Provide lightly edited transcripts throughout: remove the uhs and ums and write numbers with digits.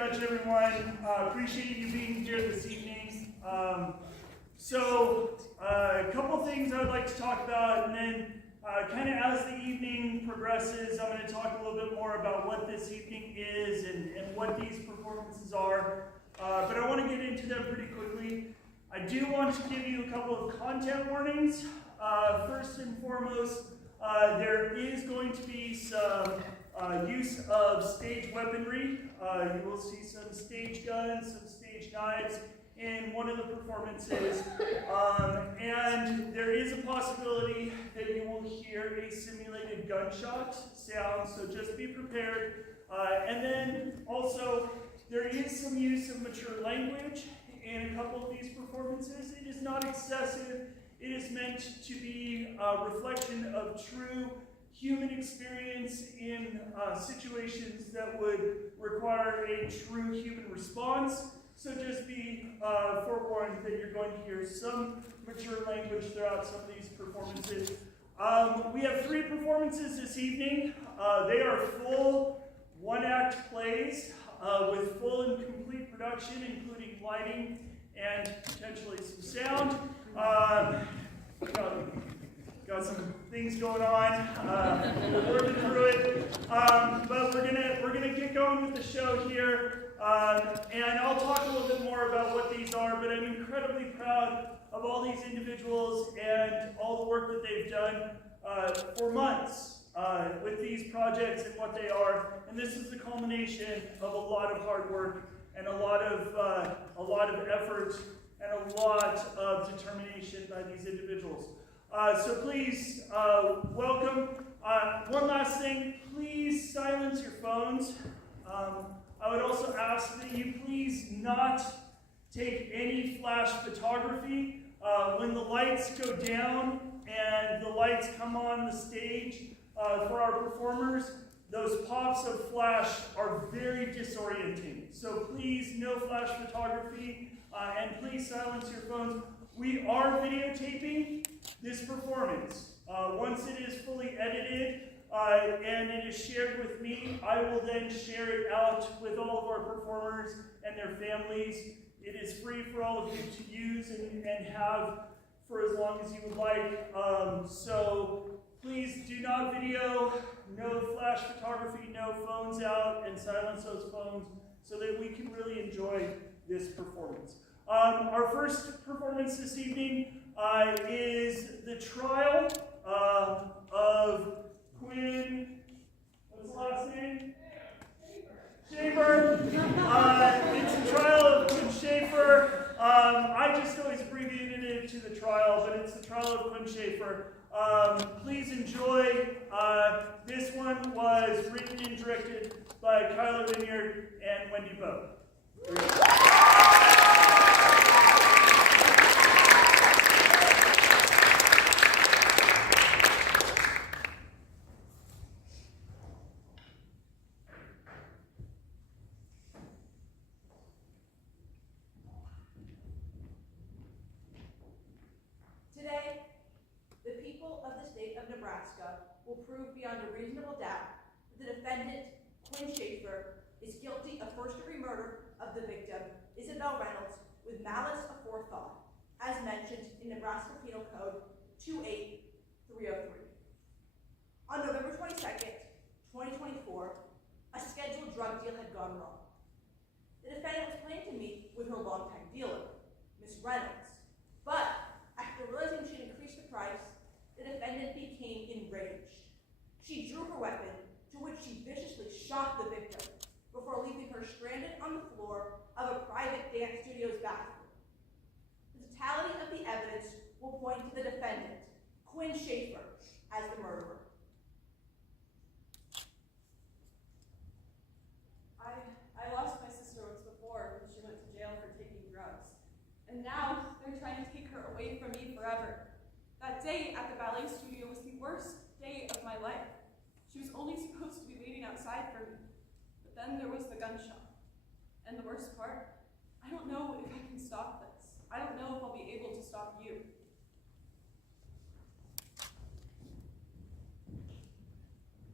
much, everyone. Appreciate you being here this evening. A couple things I would like to talk about, and then kind of as the evening progresses, I'm going to talk a little bit more about what this evening is and what these performances are. But I want to get into them pretty quickly. I do want to give you a couple of content warnings. First and foremost, there is going to be some use of stage weaponry. You will see some stage guns, some stage knives in one of the performances. And there is a possibility that you will hear a simulated gunshot sound, so just be prepared. And then also, there is some use of mature language in a couple of these performances. It is not excessive. It is meant to be a reflection of true human experience in situations that would require a true human response. So just be forewarned that you're going to hear some mature language throughout some of these performances. We have 3 performances this evening. They are full one-act plays with full and complete production, including lighting and potentially some sound. Got some things going on. We're working through it, but we're gonna get going with the show here, and I'll talk a little bit more about what these are. But I'm incredibly proud of all these individuals and all the work that they've done for months with these projects and what they are. And this is the culmination of a lot of hard work and a lot of effort and a lot of determination by these individuals. So please, welcome. One last thing, please silence your phones. I would also ask that you please not take any flash photography. When the lights go down and the lights come on the stage for our performers, those pops of flash are very disorienting. So please, no flash photography, and please silence your phones. We are videotaping this performance. Once it is fully edited and it is shared with me, I will then share it out with all of our performers and their families. It is free for all of you to use and have for as long as you would like. So please do not video, no flash photography, no phones out, and silence those phones so that we can really enjoy this performance. Our first performance this evening is the trial of Quinn, what's the last name? Schaefer. It's the trial of Quinn Schaefer. I just always abbreviated it to the trial, but it's the trial of Quinn Schaefer. Please enjoy. This one was written and directed by Kyler Vineyard and Wendy Bowe. Today, the people of the state of Nebraska will prove beyond a reasonable doubt that the defendant, Quinn Schaefer, is guilty of first-degree murder of the victim, Isabel Reynolds, with malice aforethought, as mentioned in Nebraska Penal Code 28303. On November 22nd, 2024, a scheduled drug deal had gone wrong. The defendant was planning to meet with her longtime dealer, Miss Reynolds, but after realizing she'd increased the price, the defendant became enraged. She drew her weapon, to which she viciously shot the victim, before leaving her stranded on the floor of a private dance studio's bathroom. The totality of the evidence will point to the defendant, Quinn Schaefer, as the murderer. I lost my sister once before when she went to jail for taking drugs. And now they're trying to take her away from me forever. That day at the ballet studio was the worst day of my life. She was only supposed to be waiting outside for me. But then there was the gunshot. And the worst part, I don't know if I can stop this. I don't know if I'll be able to stop you.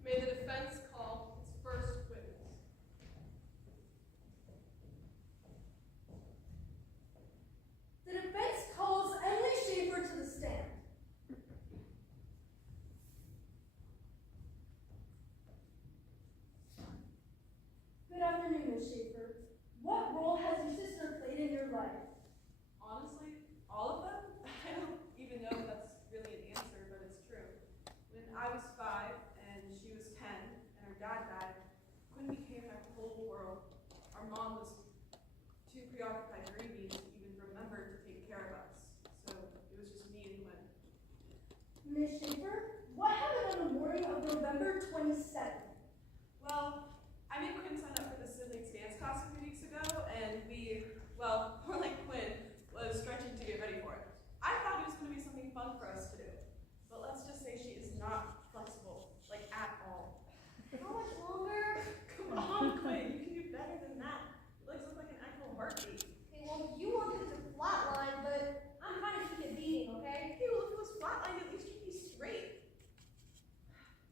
May the defense call its first witness. Miss Schaefer. What role has your sister played in your life? Honestly, all of them? I don't even know if that's really an answer, but it's true. When I was 5 and she was 10 and her dad died, Quinn became my whole world. Our mom was too preoccupied grieving to even remember to take care of us. So it was just me and Quinn. Miss Schaefer, what happened on the morning of November 27th? Well, I made Quinn sign up for the siblings dance class a few weeks ago, and more like Quinn, was stretching to get ready for it. I thought it was going to be something fun for us to do, but let's just say she is not flexible, like at all. How much longer? Come on, Quinn, you can do better than that. Your legs look like an actual heartbeat. Okay, well, you wanted it to flatline, but I'm trying to keep it beating, okay? Hey, well, if it was flatlined, at least you'd be straight.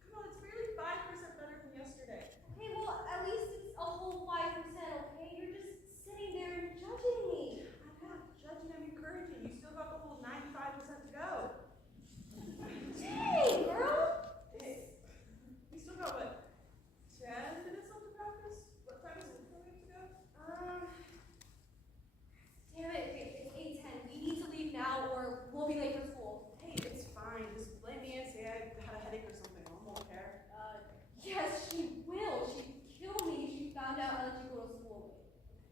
Come on, it's barely 5% better than yesterday. Okay, well, at least it's a whole 5%, okay? You're just sitting there and judging me. I'm not judging, I'm encouraging. You still got the whole 95% to go. Dang, girl! Hey, we still got, what, 10 minutes left to practice? What time is it before we have to go? Damn it, okay, it's 8:10. We need to leave now or we'll be late for school. Hey, it's fine. Just blame me and say I had a headache or something. I won't care. Yes, she will. She'd kill me if she found out I let you go to school.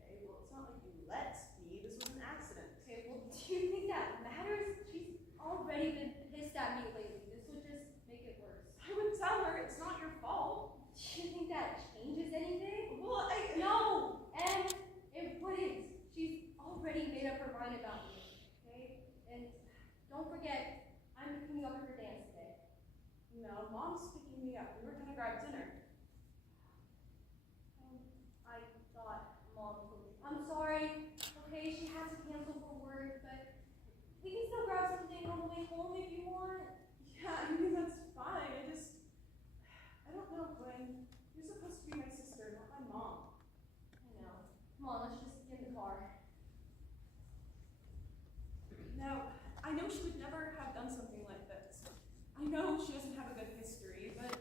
Okay, well, it's not like you let me. This was an accident. Okay, well, do you think that matters? She's already been pissed at me lately. This would just make it worse. I would tell her it's not your fault. Do you think that changes anything? Well, No, and it wouldn't. She's already made up her mind about me, okay? And don't forget, I'm picking you up for dance today. No, Mom's picking me up. We were gonna grab dinner. I thought Mom told you. I'm sorry. Okay, she had to cancel for work, but we can still grab something on the way home if you want. Yeah, I mean, that's fine. I don't know, Gwen. You're supposed to be my sister, not my mom. I know. Come on, let's just get in the car. Now, I know she would never have done something like this. I know she doesn't have a good history, but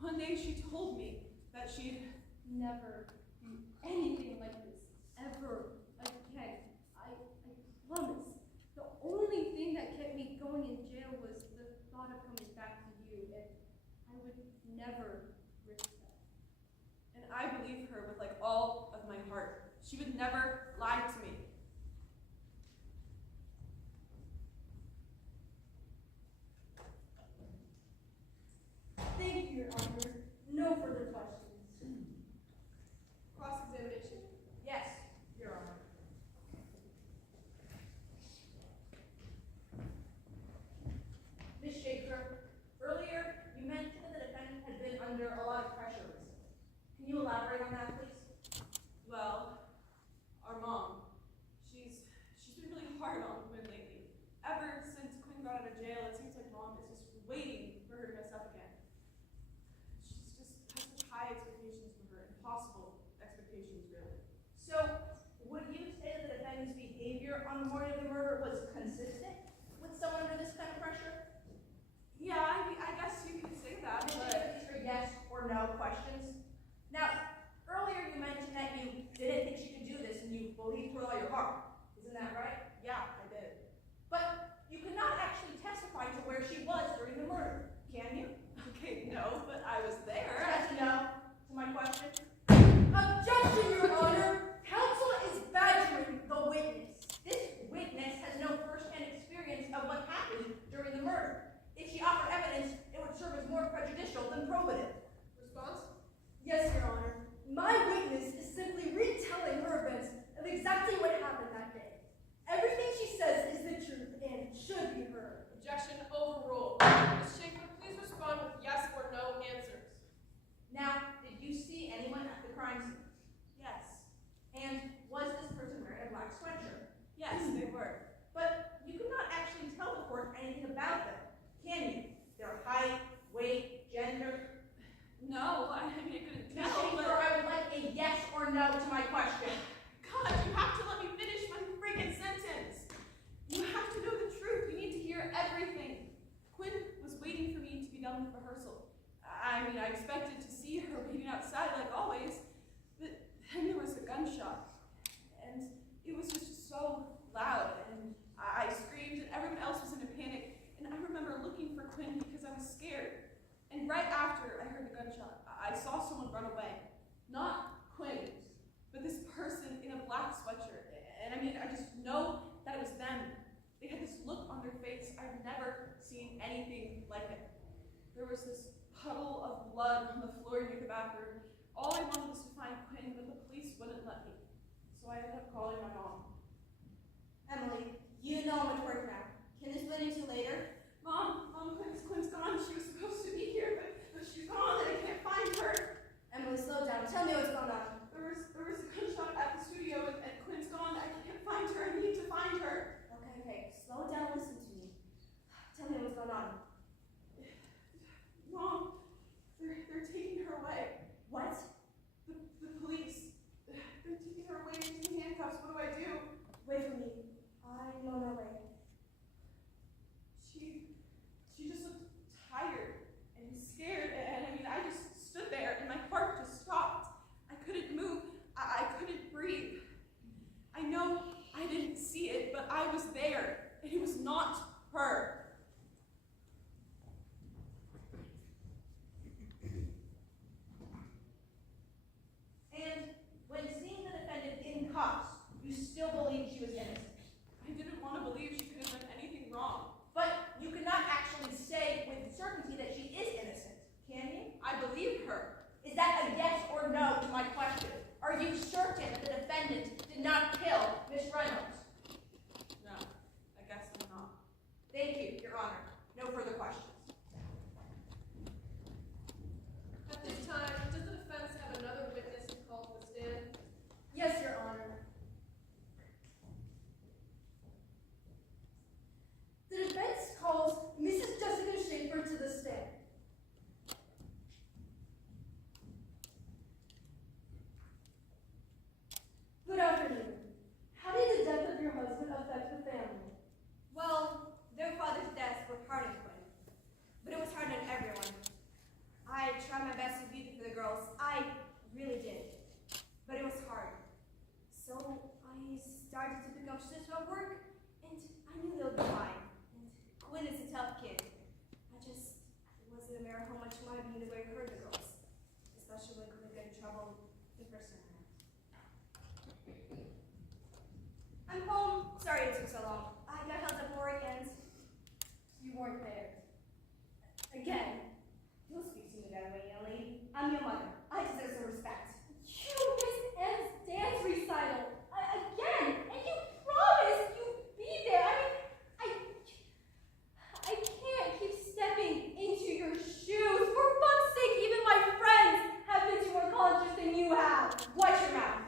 one day she told me that she'd Never do anything like this ever again. I promise. The only thing that kept me going in jail was the thought of coming back to you, and I would never risk that. And I believe her with like all of my heart. She would never lie to me. Thank you, Your Honor. No further questions. Cross-examination? Yes, Your Honor. Ms. Schaefer, earlier you mentioned that the defendant had been under a lot of pressure recently. Can you elaborate on that, please? Well, our mom, she's been really hard on Quinn lately. Ever since Quinn got out of jail, it seems like Mom is just waiting for her to mess up again. She's just has such high expectations for her, impossible expectations, really. So, would you say that the defendant's behavior on the morning of the murder was consistent with someone under this kind of pressure? Yeah, I guess you could say that, These but are yes or no questions. Now, earlier you mentioned that you didn't think she could do this and you believed her with all your heart. Isn't that right? yeah, I did. But you could not actually testify to where she was during the murder, can you? Okay, no, but I was there. Yes, no to my question. Objection, Your Honor! Counsel is badgering the witness. This witness has no first-hand experience of what happened during the murder. If she offered evidence, it would serve as more prejudicial than probative. Response? Yes, Your Honor. My witness is simply retelling her events of exactly what happened that day. Everything she says is the truth and should be heard. Objection overruled. Ms. Schaefer, please respond with yes or no answers. Now, did you see anyone at the crime scene? Yes. And was this person wearing a black sweatshirt? Yes, they were. But you could not actually tell the court anything about them, can you? Their height, weight, gender? No, I mean, I couldn't Ms. tell, Schaefer, but... I would like a yes or no to my question. God, you have to let me finish my freaking sentence. You have to know the truth. You need to hear everything. Quinn was waiting for me to be done with rehearsal. I mean, I expected to see her waiting outside like always, but I mean, was this puddle of blood on the floor near the bathroom. All I wanted was to find Quinn, but the police wouldn't let me. So I ended up calling my mom. Emily, you know I'm at work now. Can this wait until later? Mom, Quinn's gone. She was supposed to be here, but she's gone and I can't find her. Emily, slow down. Tell me what's going on. There was a gunshot at the studio and Quinn's gone. I can't find her. I need to find her. Okay. Slow down. Listen to me. Tell me what's going on. Mom, they're taking her away. What? The police. They're taking her away in handcuffs. What do I do? Wait for me. I know my way. She just looked tired and scared, and I mean, I just stood there and my heart just stopped. I couldn't move. I couldn't breathe. I know I didn't see it, but I was there, and it was not her. And when seeing the defendant in cuffs, you still believe she was innocent. I didn't want to believe she could have done anything wrong. But you cannot actually say with certainty that she is innocent, can you? I believe her. Is that a yes or no to my question? Are you certain that the defendant did not kill Miss Reynolds? No, I guess I'm not. Thank you, Your Honor. No further questions. At this time, does the defense have another witness to call to the stand? Yes, Your Honor. The defense calls Mrs. Jessica Schaefer to the stand. Good afternoon. How did the death of your husband affect the family? Well, their father's deaths were hard on Quinn, but it was hard on everyone. I tried my best to be there for the girls. I really did, but it was hard. So I started to pick up shifts at work, and I knew they'll be fine. And Quinn is a tough kid. It wasn't a matter how much money being the way it hurt the girls, especially when Quinn got in trouble the first time around. I'm home. Sorry it took so long. I got held up work and you weren't there. Again, don't speak to me that way, young lady. I'm your mother. I deserve some respect. You missed M's dance recital. Again, and you promised you'd be there. I can't keep stepping into your shoes. For fuck's sake, even my friends have been to more colleges than you have. Watch your mouth.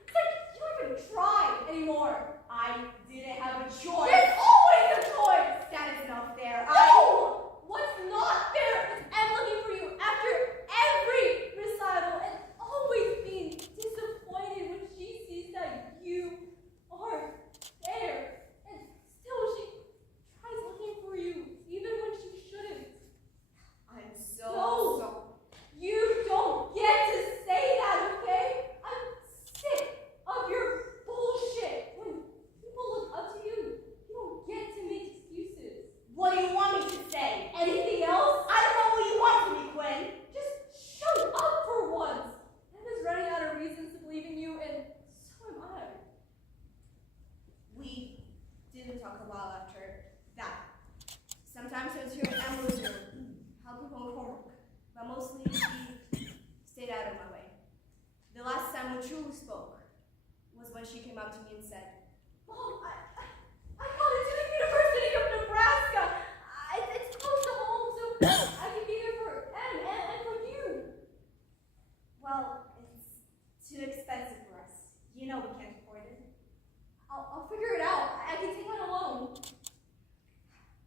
It's like you don't even try anymore. I didn't have a choice. There's always a choice. That is not fair. No! What's not fair is I'm looking for you after every recital and always being disappointed when she sees that you aren't there. And still she tries looking for you, even when she shouldn't. I'm so you don't get to say that, okay? I'm sick of your bullshit. When people look up to you, you don't get to make excuses. What do you want me to say? Anything else? I don't know what you want from me, Quinn. Just shut up for once. Emma's running out of reasons to believe in you, and so am I. We didn't talk a lot after that. Sometimes I was here in Emily's room, helping her with homework, but mostly she stayed out of my way. The last time we truly spoke was when she came up to me and said, Mom, I got into the University of Nebraska. It's close to home, so I can be there for Em and for you. Well, it's too expensive for us. You know we can't afford it. I'll figure it out. I can take on a loan.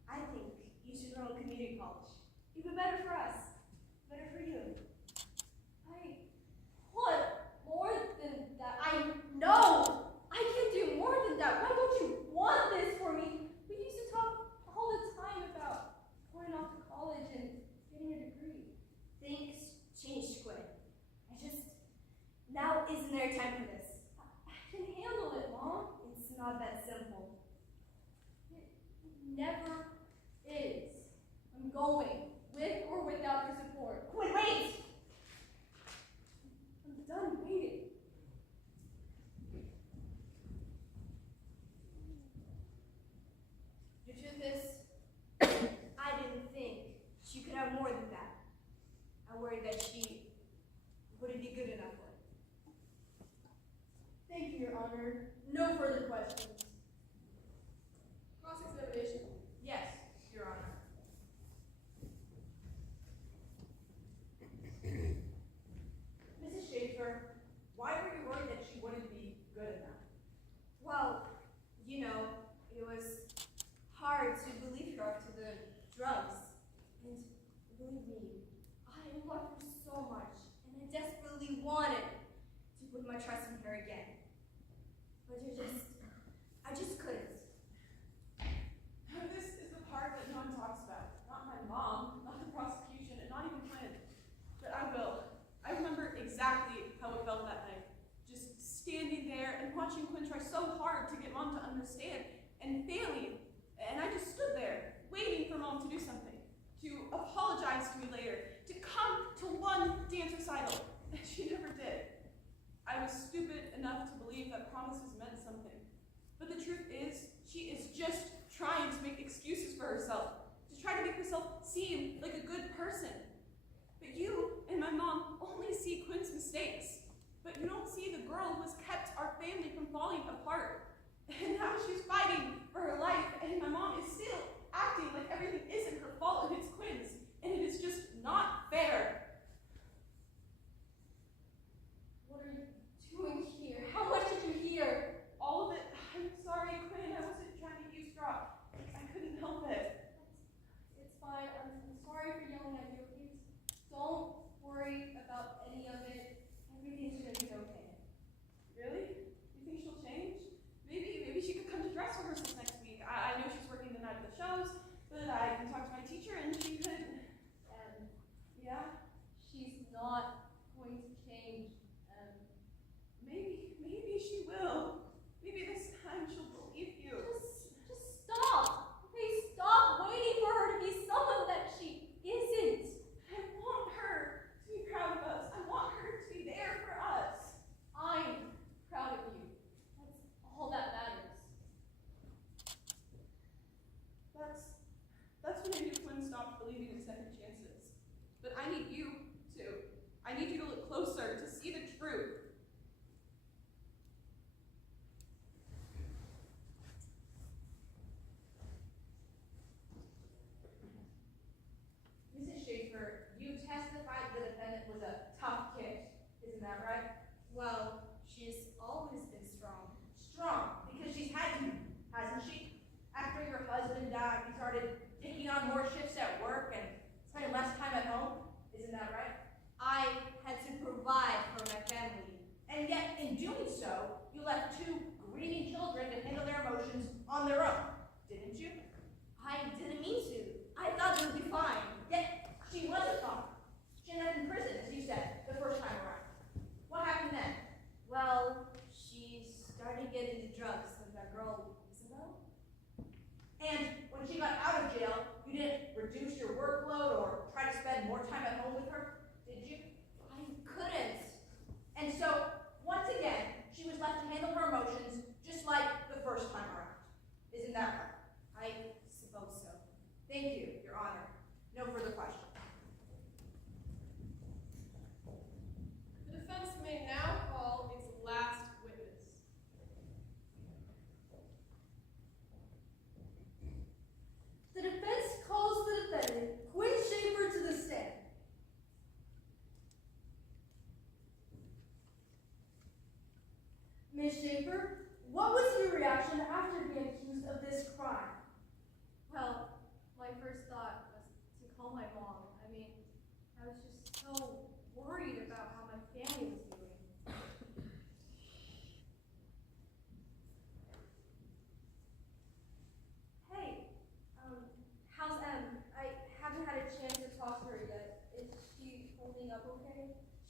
I think you should go to community college. Even better for us. Better for you. I want more than that. I know I can do more than that. Why don't you want this for me? We used to talk all the time about going off to college and getting a degree. Things changed, Quinn. Now isn't there time for this? I can handle it, Mom. It's not that simple. It never is. I'm going, with or without your support. Quinn, wait! I'm done waiting. The truth is, I didn't think she could have more than that.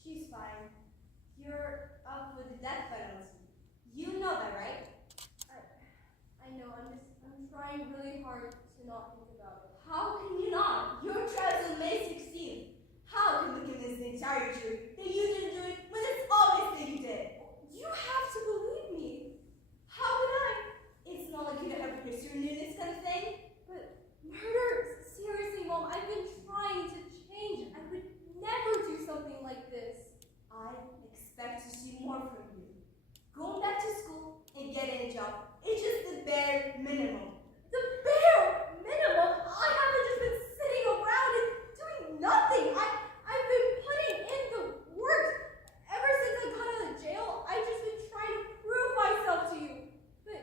She's fine. You're up for the death penalty. You know that, right? I know, I'm trying really hard to not think about it. How can you not? Your trials on May 16th. How can we convince the entire jury that you didn't do it when it's obvious that you did? You have to believe me. How would I? It's not like you don't have a history in this kind of thing. But murder, seriously, Mom, I've been trying to change. I would never do something like this. I expect to see more from you. Going back to school and getting a job is just the bare minimum. The bare minimum? I haven't just been sitting around and doing nothing. I've been putting in the work. Ever since I got out of jail, I've just been trying to prove myself to you. But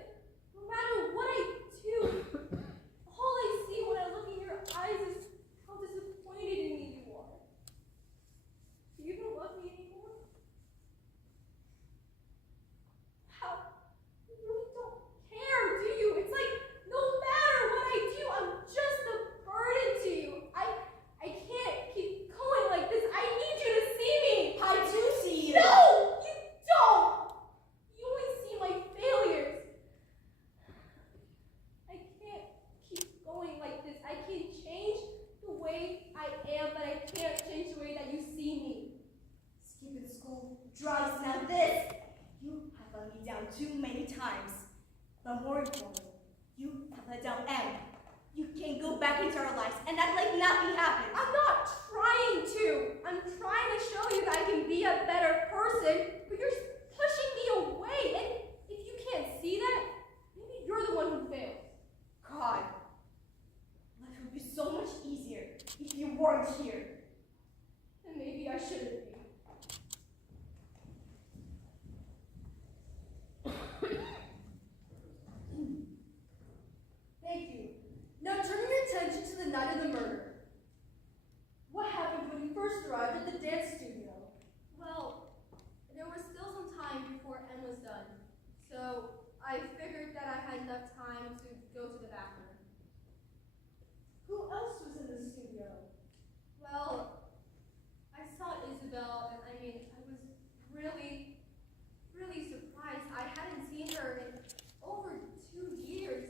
no matter what I do, all I see when I look in your eyes is how disappointed in me you are. Do you even love me anymore? How? You really don't care, do you? It's like no matter what I do, I'm just a burden to you. I can't keep going like this. I need you to see me. I do see you. No, you don't. You only see my failures. I can't keep going like this. I can change the way I am, but I can't change the way that you see me. Skipping school, drugs, now this. You have let me down too many times. But more importantly, you have let down Em. You can't go back into our lives and act like nothing happened. I'm not trying to. I'm trying to show you that I can be a better person, but you're pushing me away. And if you can't see that, maybe you're the one who failed. God, life would be so much easier if you weren't here. And maybe I shouldn't be. Thank you. Now turning your attention to the night of the murder. What happened when you first arrived at the dance studio? Well, there was still some time before N was done, so I figured that I had enough time to go to the bathroom. Who else was in the studio? Well, I saw Isabel, and I was really, really surprised. I hadn't seen her in over 2 years.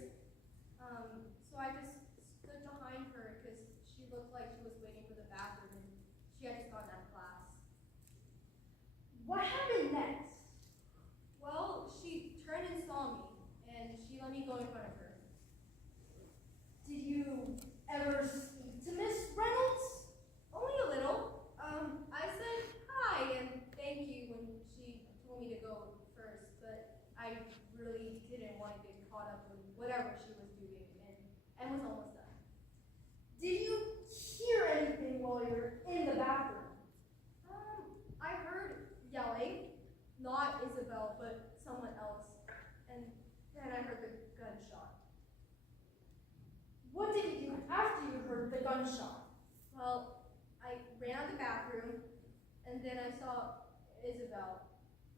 So I just stood behind her because she looked like she was waiting for the bathroom, and she had just gotten out of class. What happened next? Well, she turned and saw me, and she let me go in front of her. Did you ever speak to Miss Reynolds? Only a little. I said hi and thank you when she told me to go first, but I really didn't want to get caught up in whatever she was doing, and was almost done. Did you hear anything while you were in the bathroom? I heard yelling, not Isabel, but someone else, and then I heard the gunshot. What did you do after you heard the gunshot? Well, I ran out of the bathroom, and then I saw Isabel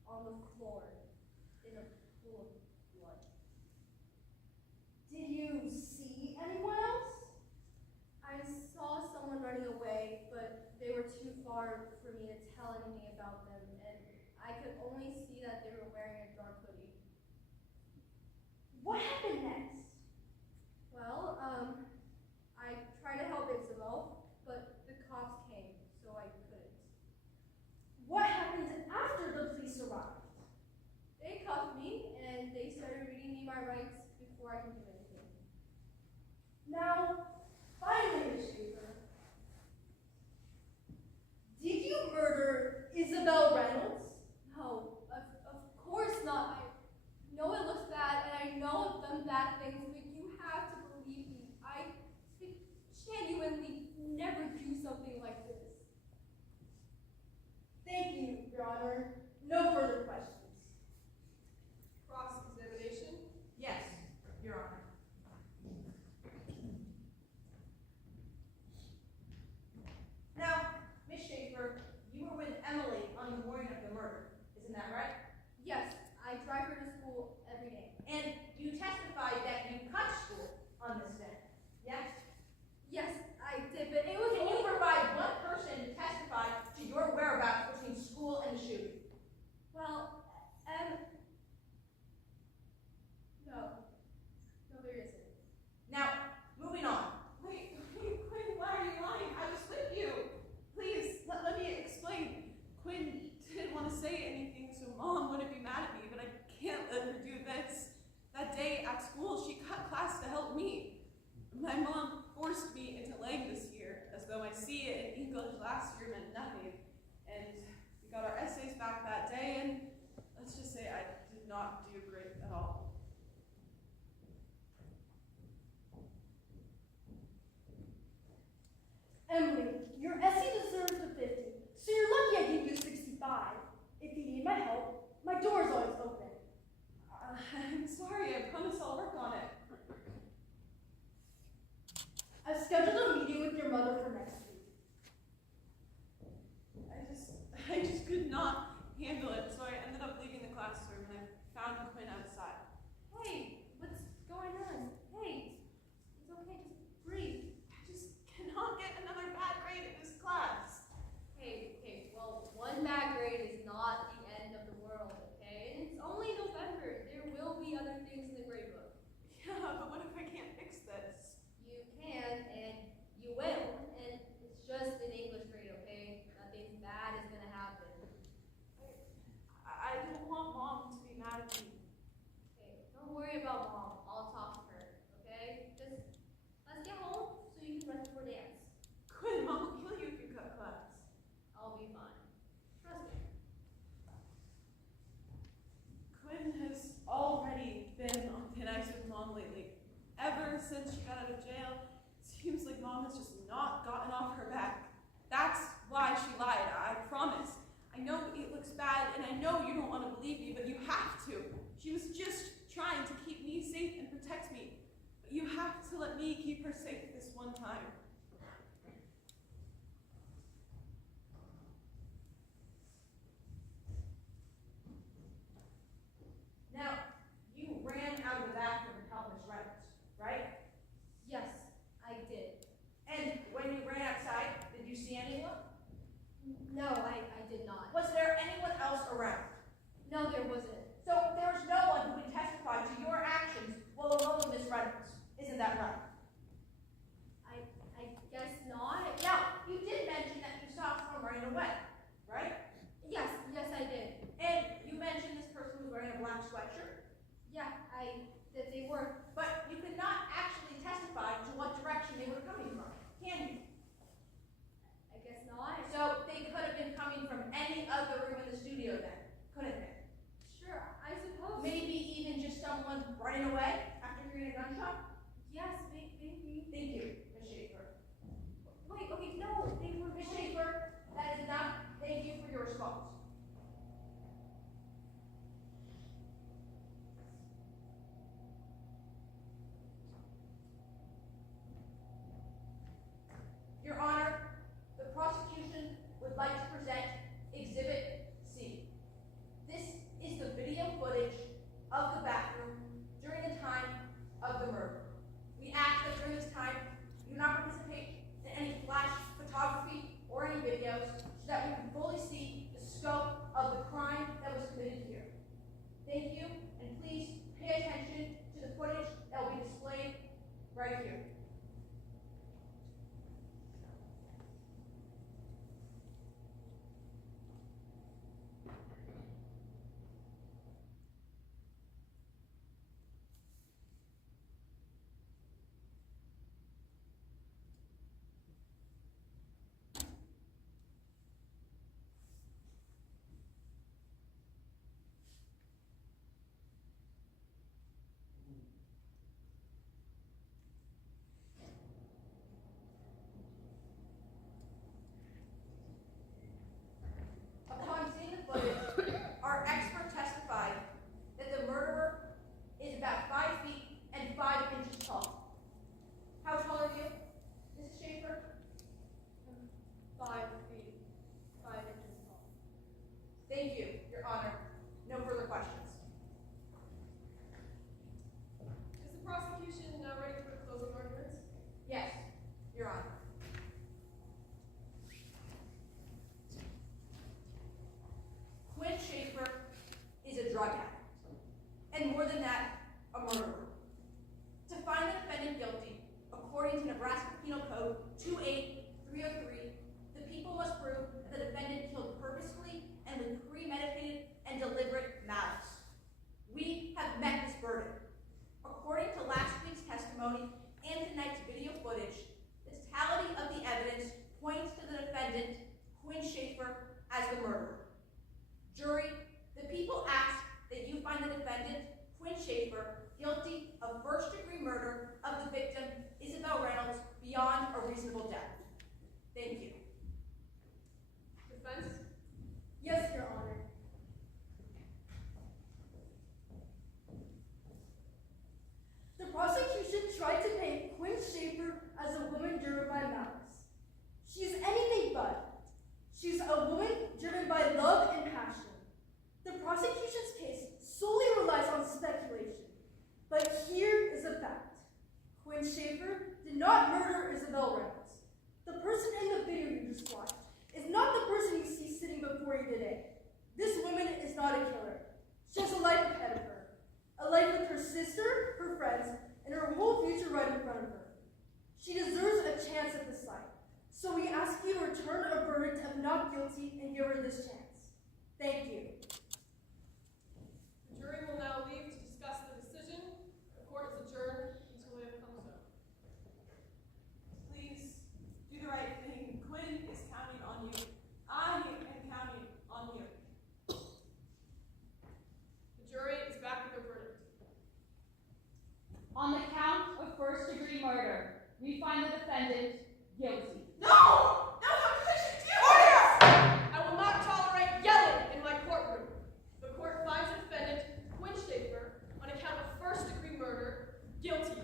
on the floor in a pool of blood. Did you see anyone else? I saw someone running away, but they were too far for me to tell anything about them, and I could only see that they were wearing a dark hoodie. What happened next? Well, I tried to help Isabel, but the cops came, so I couldn't. What happened after the police arrived? They cuffed me, and they started reading me my rights before I could do anything. Now, finally, Miss Schaefer, did you murder Isabel Reynolds? No, of course not. I know it looks bad, and I know I've done bad things the last year meant nothing. And we got our essays back that day, and let's just say I did not do great at all. Emily, your essay deserves a 50, so you're lucky I gave you 65. If you need my help, my door is always open. I'm sorry, I promise I'll work on it. I've scheduled a meeting with your mother for next week. I just could not handle it, so I ended up leaving the classroom and I found Quinn outside. Hey, what's going on? Hey, it's okay, just breathe. I just cannot get another bad grade found guilty and give her this chance. Thank you. The jury will now leave to discuss the decision. The court is adjourned until they have come so. Please do the right thing. Quinn is counting on you. I am counting on you. The jury is back with their verdict. On the count of first-degree murder, we find the defendant guilty. No! No, how could you do this? I will not tolerate yelling in my courtroom. The court finds the defendant, Quinn Schaefer, on account of first-degree murder, guilty.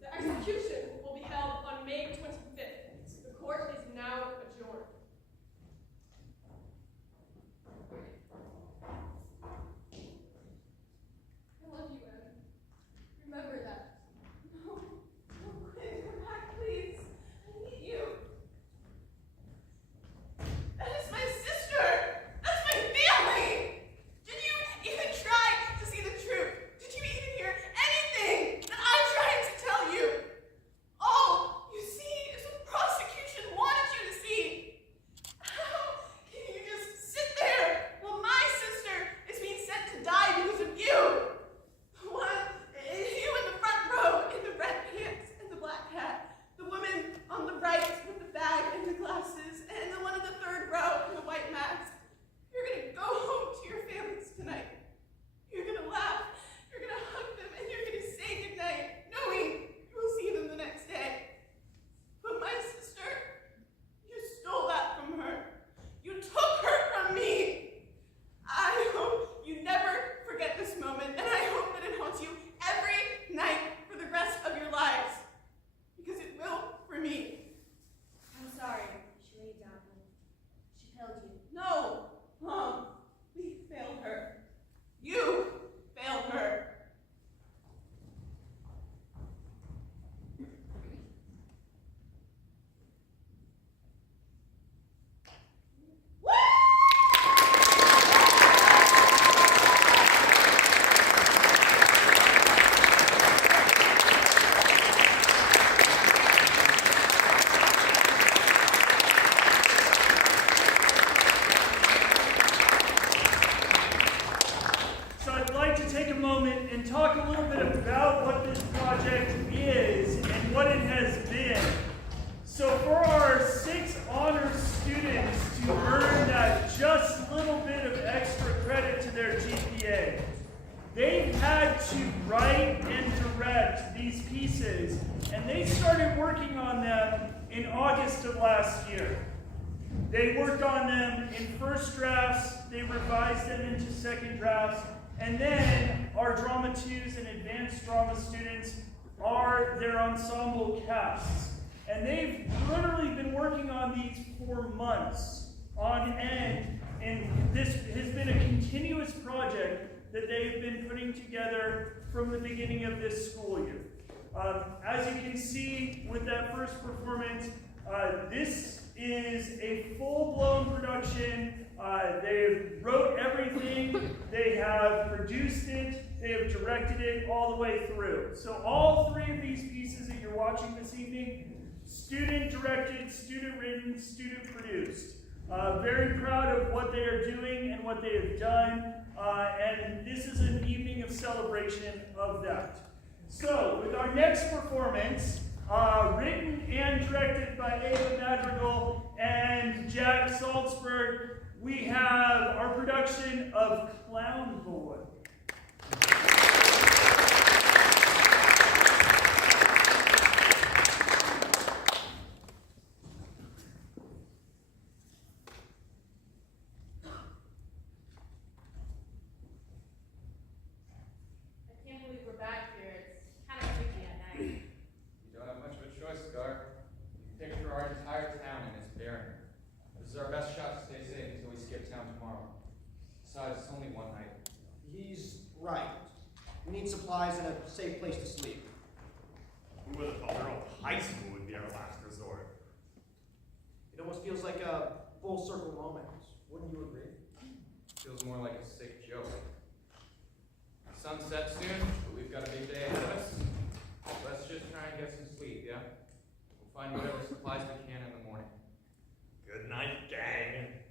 The execution will be held on May 25th. The court is now adjourned. I love you, Em. Remember that. No, no, Quinn, come back, please. I need you. That is my sister. That's my family. Did you even try to see the truth? Did you even hear anything that I tried to tell you? All you see is what the prosecution wanted you to see. How can you just sit there while my sister is being sent to die because of you? The one, you in the front row in the red pants and the black hat. The woman on the right with the bag and the glasses. And the one in the third row in the white mask. You're gonna go home to your families tonight. You're gonna laugh. You're gonna hug them and you're gonna say goodnight, knowing you will see them the next day. But my sister, you stole that from her. You took her from me. I hope you never forget this moment, and I hope that it haunts you every night for the rest of your lives. Because it will for me. I'm sorry. She laid down. She failed you. No, Mom, we failed her. You failed her. So I'd like to take a moment and talk a little bit about what this project is and what it has been. So for our 6 honors students to earn that just little bit of extra credit to their GPA, they've had to write and direct these pieces, and they started working on them in August of last year. They worked on them in first drafts, they revised them into second drafts, and then our Drama 2s and advanced drama students are their ensemble casts. And they've literally been working on these for months on end, and this has been a continuous project that they've been putting together from the beginning of this school year. As you can see with that first performance, this is a full-blown production. They wrote everything, they have produced it, they have directed it all the way through. So all 3 of these pieces that you're watching this evening, student directed, student written, student produced. Very proud of what they are doing and what they have done, and this is an evening of celebration of that. So with our next performance, written and directed by Ava Madrigal and Jack Salzberg, we have our production of Clown Boy. I can't believe we're back here. It's kind of creepy at night. You don't have much of a choice, Gar. You picked through our entire town and it's barren. This is our best shot to stay safe until we skip town tomorrow. Besides, it's only one night. He's right. We need supplies and a safe place to sleep. Who would have thought Earl High School would be our last resort? It almost feels like a full circle moment. Wouldn't you agree? Feels more like a sick joke. Sun's set soon, but we've got a big day ahead of us. Let's just try and get some sleep, yeah? We'll find whatever supplies we can in the morning. Good night, gang.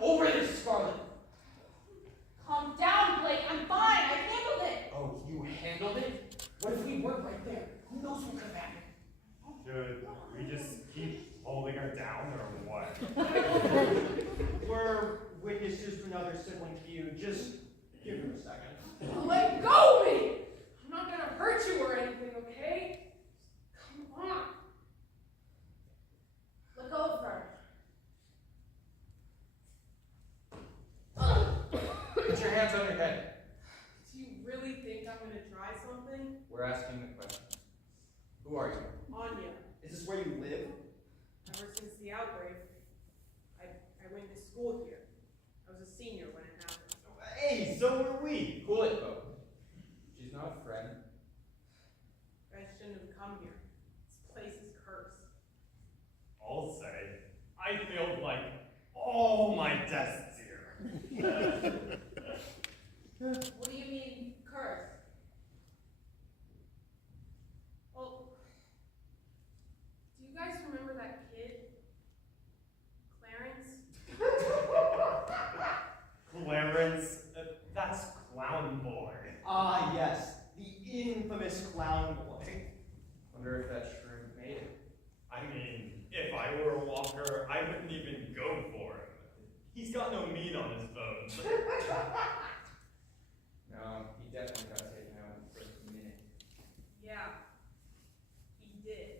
over this, Scarlet. Calm down, Blake. I'm fine. I handled it. Oh, you handled it? What if we weren't right there? Who knows what could have happened? Should we just keep holding her down or what? We're witnesses to another sibling feud. Just give him a second. Let go of me! I'm not gonna hurt you or anything, okay? Come on. Look over. Put your hands on your head. Do you really think I'm gonna try something? We're asking the question. Who are you? Anya, Is this where you live? ever since the outbreak, I went to school here. I was a senior when it happened. Hey, so were we. Cool it, Bo. She's not a friend. You guys shouldn't have come here. This place is cursed. I'll say, I failed like all my tests here. What do you mean, curse? Well, do you guys remember that kid? Clarence? Clarence, that's Clown Boy. Ah, yes. The infamous clown boy. Wonder if that shrimp made it. I mean, if I were a walker, I wouldn't even go for him. He's got no meat on his bones. No, he definitely got taken out in the first minute. Yeah, he did.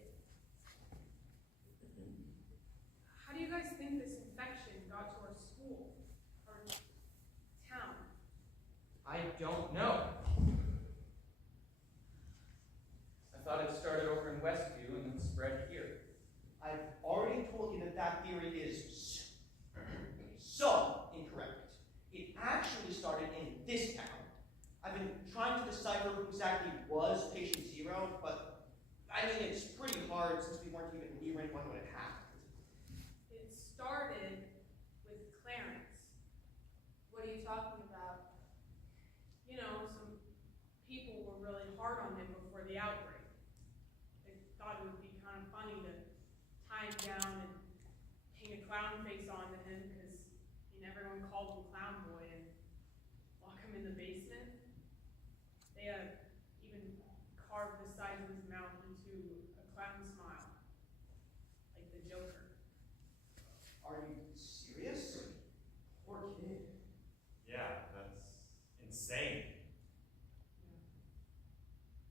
How do you guys think this infection got to our school? Our town? I don't know. I thought it started over in Westview and then spread here. I've already told you that that theory is so incorrect. It actually started in this town. I've been trying to decipher who exactly was patient zero, but I mean, it's pretty hard since we weren't even near anyone when it happened. It started with Clarence. What are you talking about? You know, some people were really hard on him before the outbreak. They thought it would be kind of funny to tie him down and hang a clown face onto him because everyone called him Clown Boy and lock him in the basement. They even carved the sides of his mouth into a clown smile, like the Joker. Are you serious? Poor kid. Yeah, that's insane.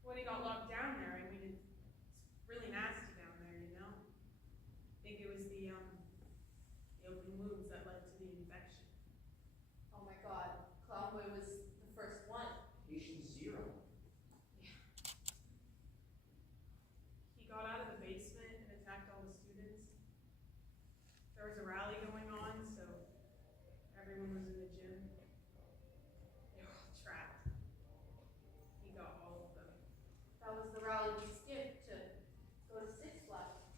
When he got locked down there, I mean, it's really nasty down there, you know? I think it was the open wounds that led to the infection. Oh my god, Clown Boy was the first one. Patient zero. He got out of the basement and attacked all the students. There was a rally going on, so everyone was in the gym. They were all trapped. He got all of them. That was the rally we skipped to go to Six Flags.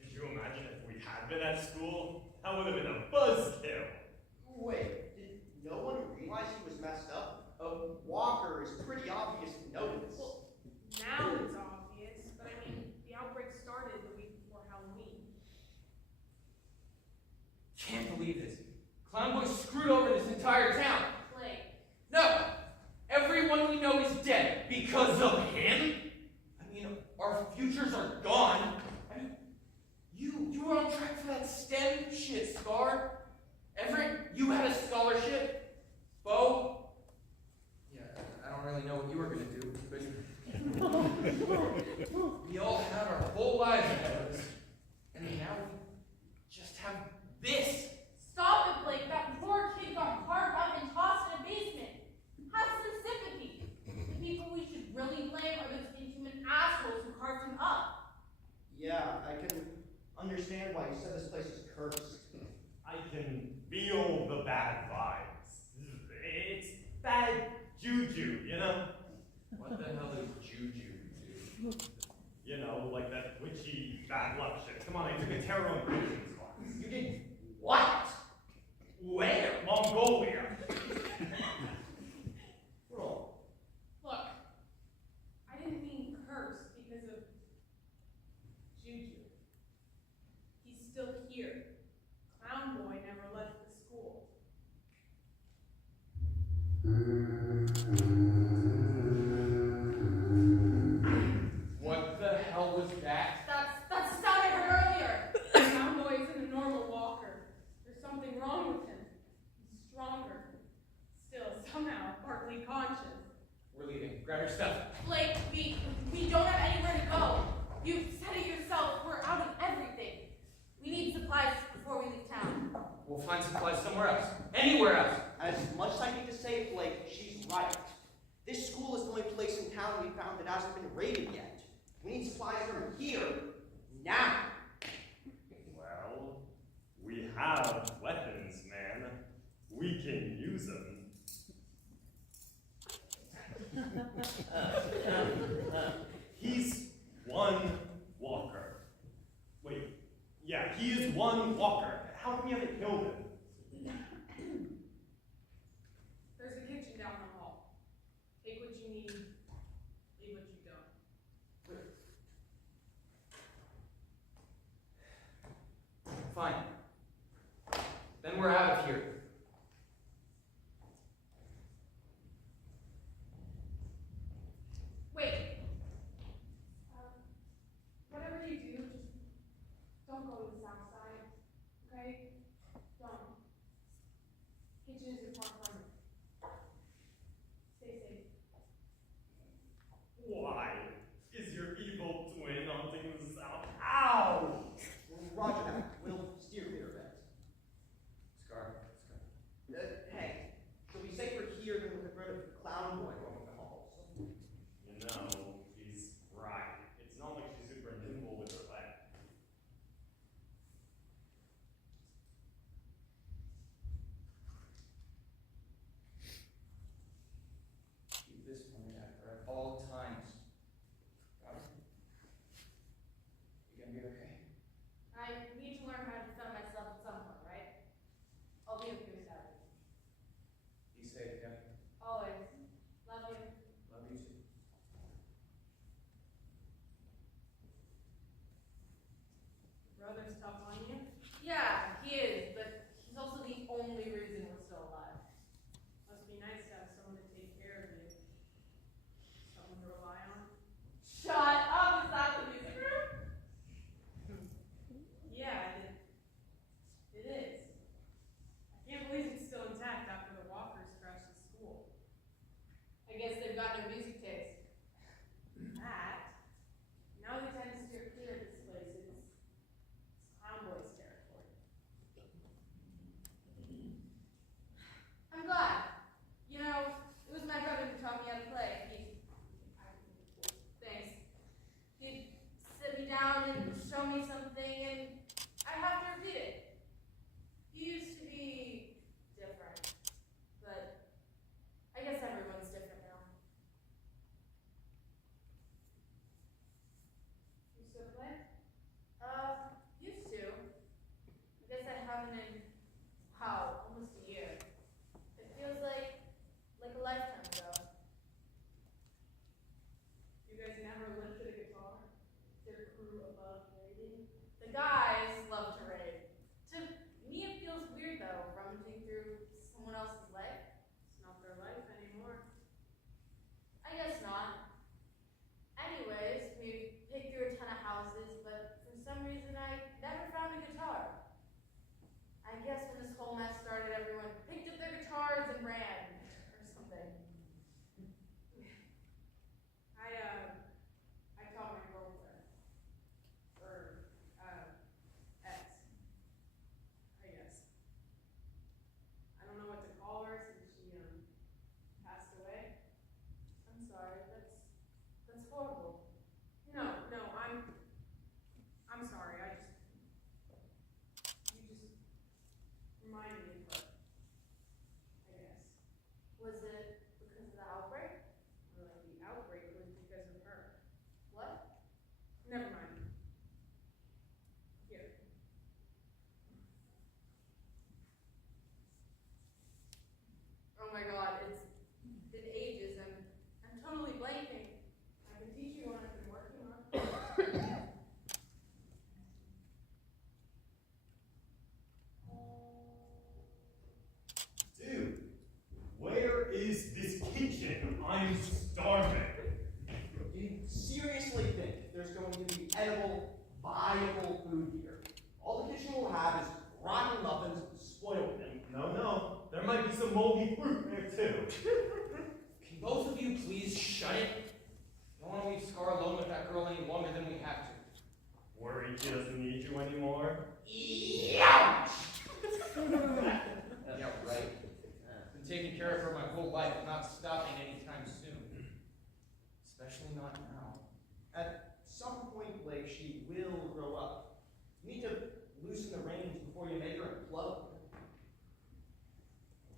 Could you imagine if we had been at school? That would have been a buzzkill. Wait, did no one realize he was messed up? A walker is pretty obvious to notice. Well, now it's obvious, but I mean, the outbreak started the week before Halloween. Can't believe this. Clown Boy screwed over this entire town. Blake. No! Everyone we know is dead because of him? I mean, our futures are gone. I mean, you were on track for that STEM shit, Scar. Everett, you had a scholarship. Bo? Yeah, I don't really know what you were gonna do, but we all had our whole lives ahead of us. And now we just have this. Stop it, Blake. That poor kid got carved up and tossed in a basement. Have some sympathy. The people we should really blame are those inhuman assholes who carved him up. Yeah, I can understand why you said this place is cursed. I can feel the bad vibes. It's bad juju, you know? What the hell is juju, dude? You know, like that witchy bad luck shit. Come on, I took a tarot and predictions class. You did what? Where? Mongolia. Bro, Look, I didn't mean curse because of Juju. He's still here. Clown Boy never left the school. We'll find supplies somewhere else. Anywhere else. As much as I hate to say it, Blake, she's right. This school is the only place in town we found that hasn't been raided yet. We need supplies from here, now. Well, we have weapons, man. We can use them. He's one walker. Wait, yeah, he is one walker. How come you haven't killed him? There's a kitchen down the hall. Take what you need, leave what you don't. Fine. Then we're out of here. Wait. Whatever you do, just don't go to the south side, okay? Don't. Kitchen is your front. Stay safe. Why is your evil twin haunting the south? Ow! Roger that. We'll steer clear of that. Scar. Hey, she'll be safer here than with the threat of the clown boy roaming the halls. You know, he's right. It's not like she's super nimble with her leg. Keep this pointed at her at all times. Got it? You gonna be okay? I need to learn how to defend myself at some point, right? I'll be with you Saturday. Be safe, yeah? Always. Love you. Love you too. Brother's tough on you. Yeah, he is, but he's also the only reason we're still alive. Must be nice to have someone to take care of you. Someone to rely on. Shut up! Is that the music room? Yeah, it is. I can't believe it's still intact after the walkers crashed the school. I guess they've got no music taste. That. Now we tend to steer clear of this place. It's clown boys territory. I'm glad. You know, it was my brother who taught me how to play. Thanks. He'd sit me down and show me something, and I have to repeat it. He used to be different, but I guess everyone's different now. You still play? Used to. I guess I haven't in, wow, almost a year. It feels like a lifetime ago. You guys never lifted a guitar? Their crew above rating? The guys love to raid. To me, it feels weird though, rummaging through someone else's life. It's not their life anymore. I guess not. Anyways, we picked through a ton of houses, but for some reason I never found a guitar. I guess when this whole mess started, everyone picked up their guitars and ran, or something. I taught my girlfriend. Or, ex. I guess. I don't know what to call her since she, passed away. I'm sorry, that's horrible. No, I'm sorry. You just remind me of her. I guess. Was it because of the outbreak? Or like the outbreak was because of her. What? Never mind. Here. Oh my god, it's been ages and I'm totally blanking. I can teach you what I've been working on. Dude, where is this kitchen? I'm starving. Do you seriously think there's going to be edible, viable food here? All the kitchen will have is rotten muffins and spoiled meat. No, there might be some moldy fruit there too. Can both of you please shut it? Don't want to leave Scar alone with that girl any longer than we have to. Worried she doesn't need you anymore? Ouch! Been taking care of her my whole life, not stopping anytime soon. Especially not now. At some point, Blake, she will grow up. You need to loosen the reins before you make her implode.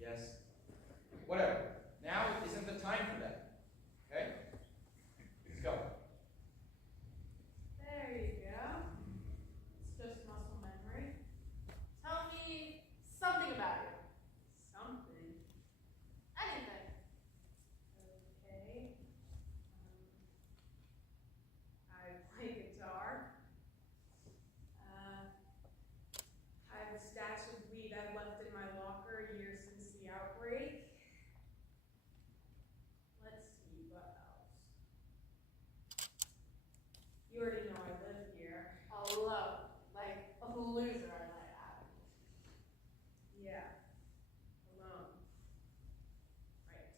Yes. Whatever. Now isn't the time for that. Okay? Let's go. There you go. It's just muscle memory. Tell me something about you. Something. Anything. Okay. I play guitar. I have a stash of weed I've left in my locker a year since the outbreak. Let's see, what else? You already know I live here. Alone. Like a loser, I might add. Yeah. Alone. Right.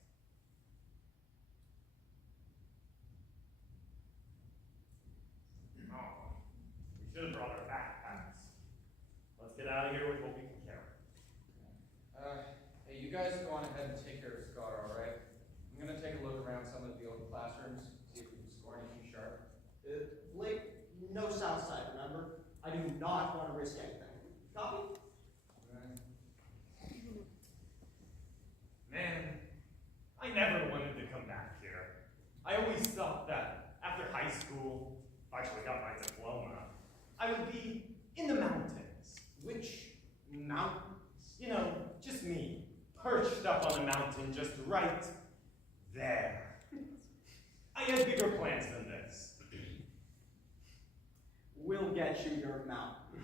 Oh, we should have brought our backpacks. Let's get out of here with what we can carry. Hey, you guys go on ahead and take care of Scar, alright? I'm gonna take a look around some of the old classrooms, see if we can score anything sharp. Blake, no south side, remember? I do not want to risk anything. Copy? Man, I never wanted to come back here. I always thought that after high school, I actually got my diploma, I would be in the mountains. Which mountains? You know, just me, perched up on a mountain just right there. I had bigger plans than this. We'll get you your mountain.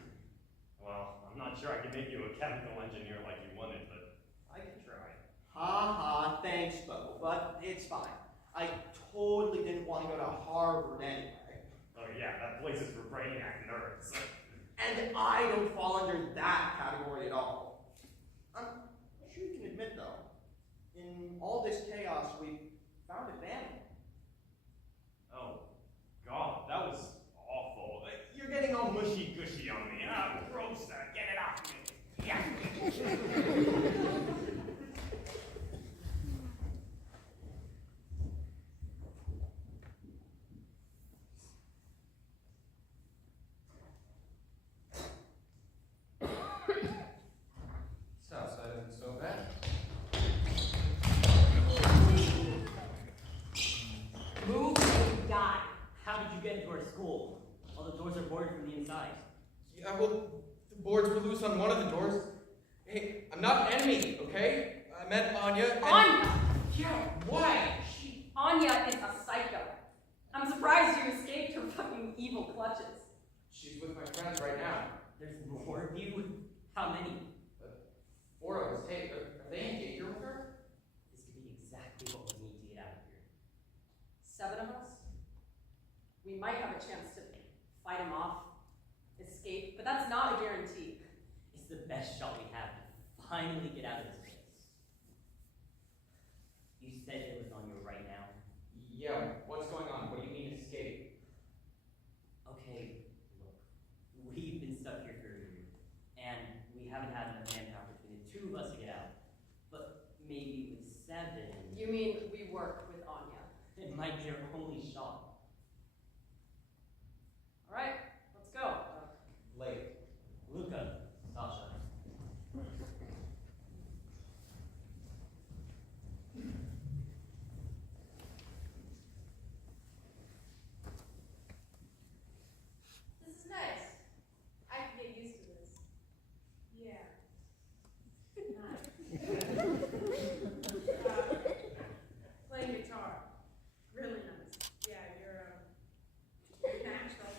Well, I'm not sure I can make you a chemical engineer like you wanted, but I can try. Ha ha, thanks, Bo, but it's fine. I totally didn't want to go to Harvard anyway. Oh yeah, that place is for brainiac nerds. And I don't fall under that category at all. I'm sure you can admit, though, in all this chaos, we found a family. Oh, God, that was awful. You're getting all mushy-gushy on me. Ah, gross, get it off me. Yeah. Southside isn't so bad. Move and die. How did you get into our school? All the doors are boarded from the inside. Yeah, well, the boards were loose on one of the doors. Hey, I'm not an enemy, okay? I met Anya. And... Anya! Yeah, why? Anya is a psycho. I'm surprised you escaped her fucking evil clutches. She's with my friends right now. There's more of you? How many? 4 of us. Hey, are they engaged with her? This could be exactly what we need to get out of here. 7 of us? We might have a chance to fight him off, escape, but that's not a guarantee. It's the best shot we have to finally get out of this place. You said it was on your right now. Yeah, what's going on? What do you mean escape? Okay, look. We've been stuck here for a year, and we haven't had enough manpower between the 2 of us to get out. But maybe with 7... You mean we work with Anya? It might be our only shot. Alright, let's go. Late. Luca, Sasha. This is nice. I can get used to this. Yeah. Nice. Playing guitar. Really nice. Yeah, you're natural.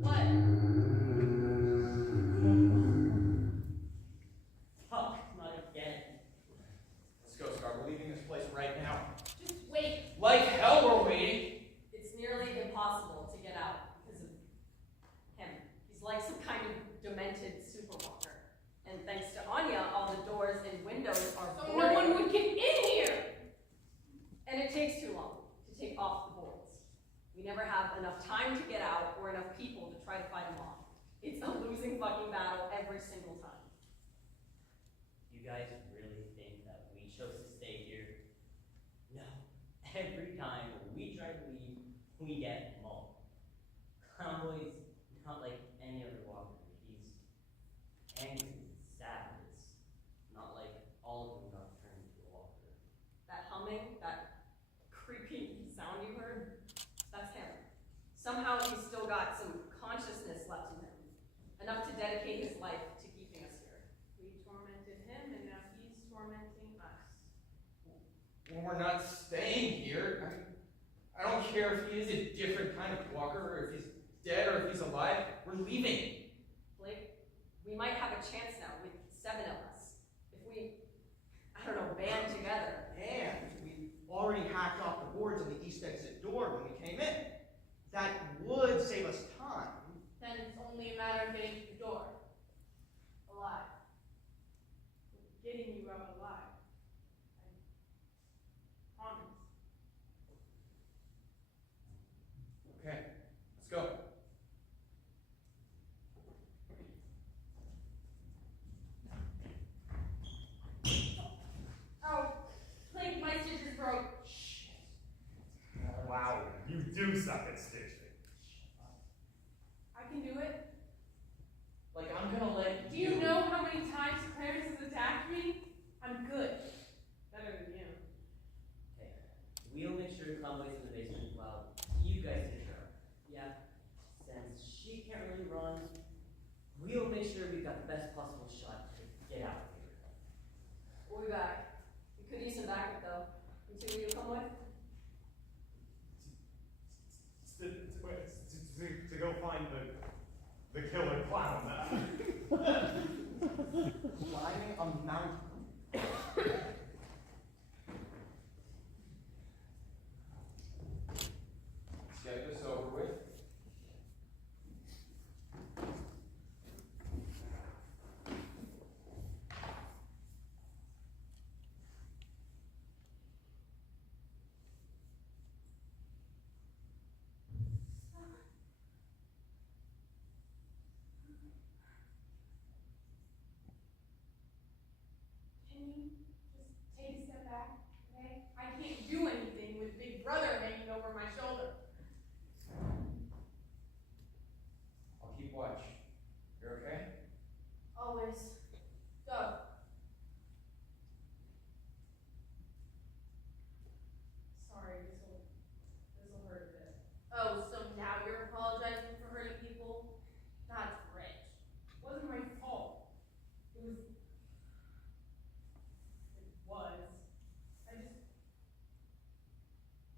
What? Fuck, not again. Let's go, Scar. We're leaving this place right now. Just wait. Like hell we're waiting. It's nearly impossible to get out because of him. He's like some kind of demented superwalker. And thanks to Anya, all the doors and windows are So boarded. no one would get in here! And it takes too long to take off the boards. We never have enough time to get out or enough people to try to fight them off. It's a losing fucking battle every single time. You guys really think that we chose to stay here? No. Every time we try to leave, we get mauled. Convoy's not like any other walker. He's angry, sad. It's not like all of them got turned into a walker. That humming, that creepy sound you heard, that's him. Somehow he's still got some consciousness left in him. Enough to dedicate his life to keeping us here. We tormented him, and now he's tormenting us. Well, we're not staying here. I don't care if he is a different kind of walker, or if he's dead, or if he's alive. We're leaving. Blake, we might have a chance now with 7 of us. If we, I don't know, band together. And we already hacked off the boards on the east exit door when we came in. That would save us time. Then it's only a matter of getting to the door. Alive. Getting you out alive. I promise. Okay, let's go. Oh, Blake, my stitches broke. Wow, you do suck at stitching. I can do it. Like, I'm gonna let Do you know how many times Clarence has attacked me? I'm good. Better than you. Okay. We'll make sure Convoy's in the basement while you guys take her. Yeah. Since she can't really run, we'll make sure we've got the best possible shot to get out of here. We'll be back. We could use some backup though. You two, will you come with? To go find the killer clown. Climbing a mountain. Let's get this over with. Can you just take a step back, okay? I can't do anything with Big Brother hanging over my shoulder. I'll keep watch. You're okay? Always. Go. Sorry, this'll hurt a bit. Oh, so now you're apologizing for hurting people? That's rich. It wasn't my fault. It was. I just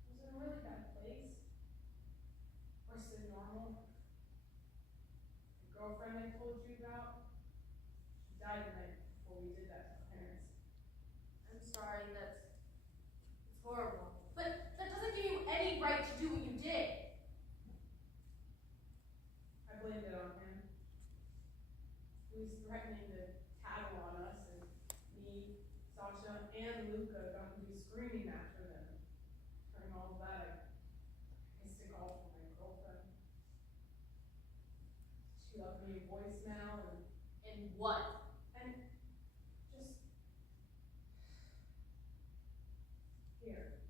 was in a really bad place. Worse than normal. The girlfriend I told you about, she died the night before we did that to her parents. I'm sorry, it's horrible. But that doesn't give you any right to do what you did. I blamed it on him. He was threatening to tattle on us, and me, Sasha, and Luca got into a screaming match with him. During all of that, I missed a call from my girlfriend. She left me a voicemail and what? And just here.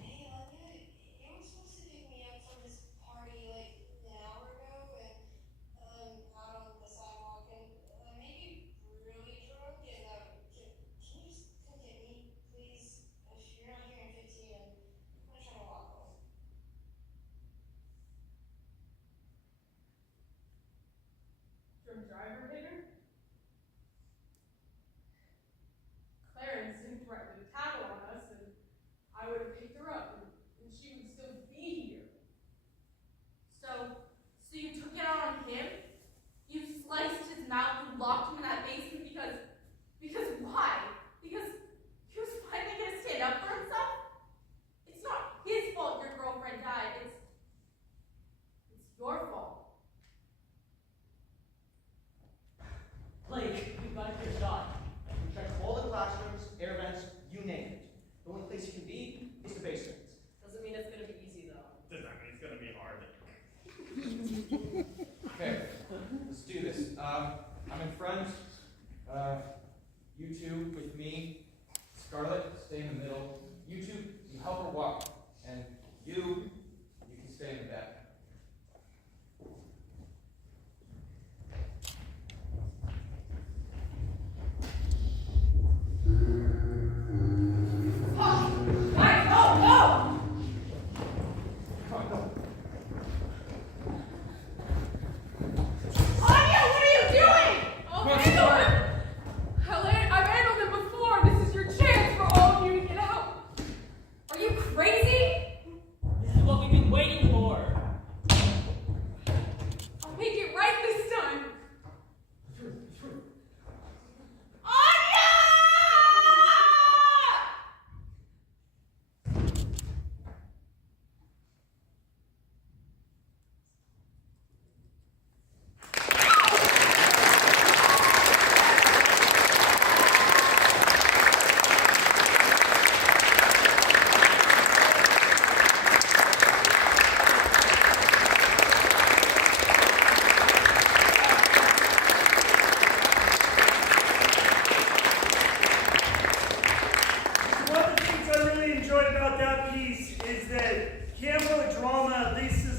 Hey, Anya, you were supposed to pick me up from this party like an hour ago, and out on the sidewalk, and I may be really drunk, and can you just come get me, please? If you're not here in 15, I'm gonna try to walk home.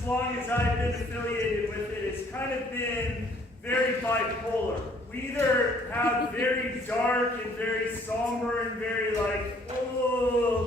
long as I've been affiliated with it, it's kind of been very bipolar. We either have very dark and very somber and very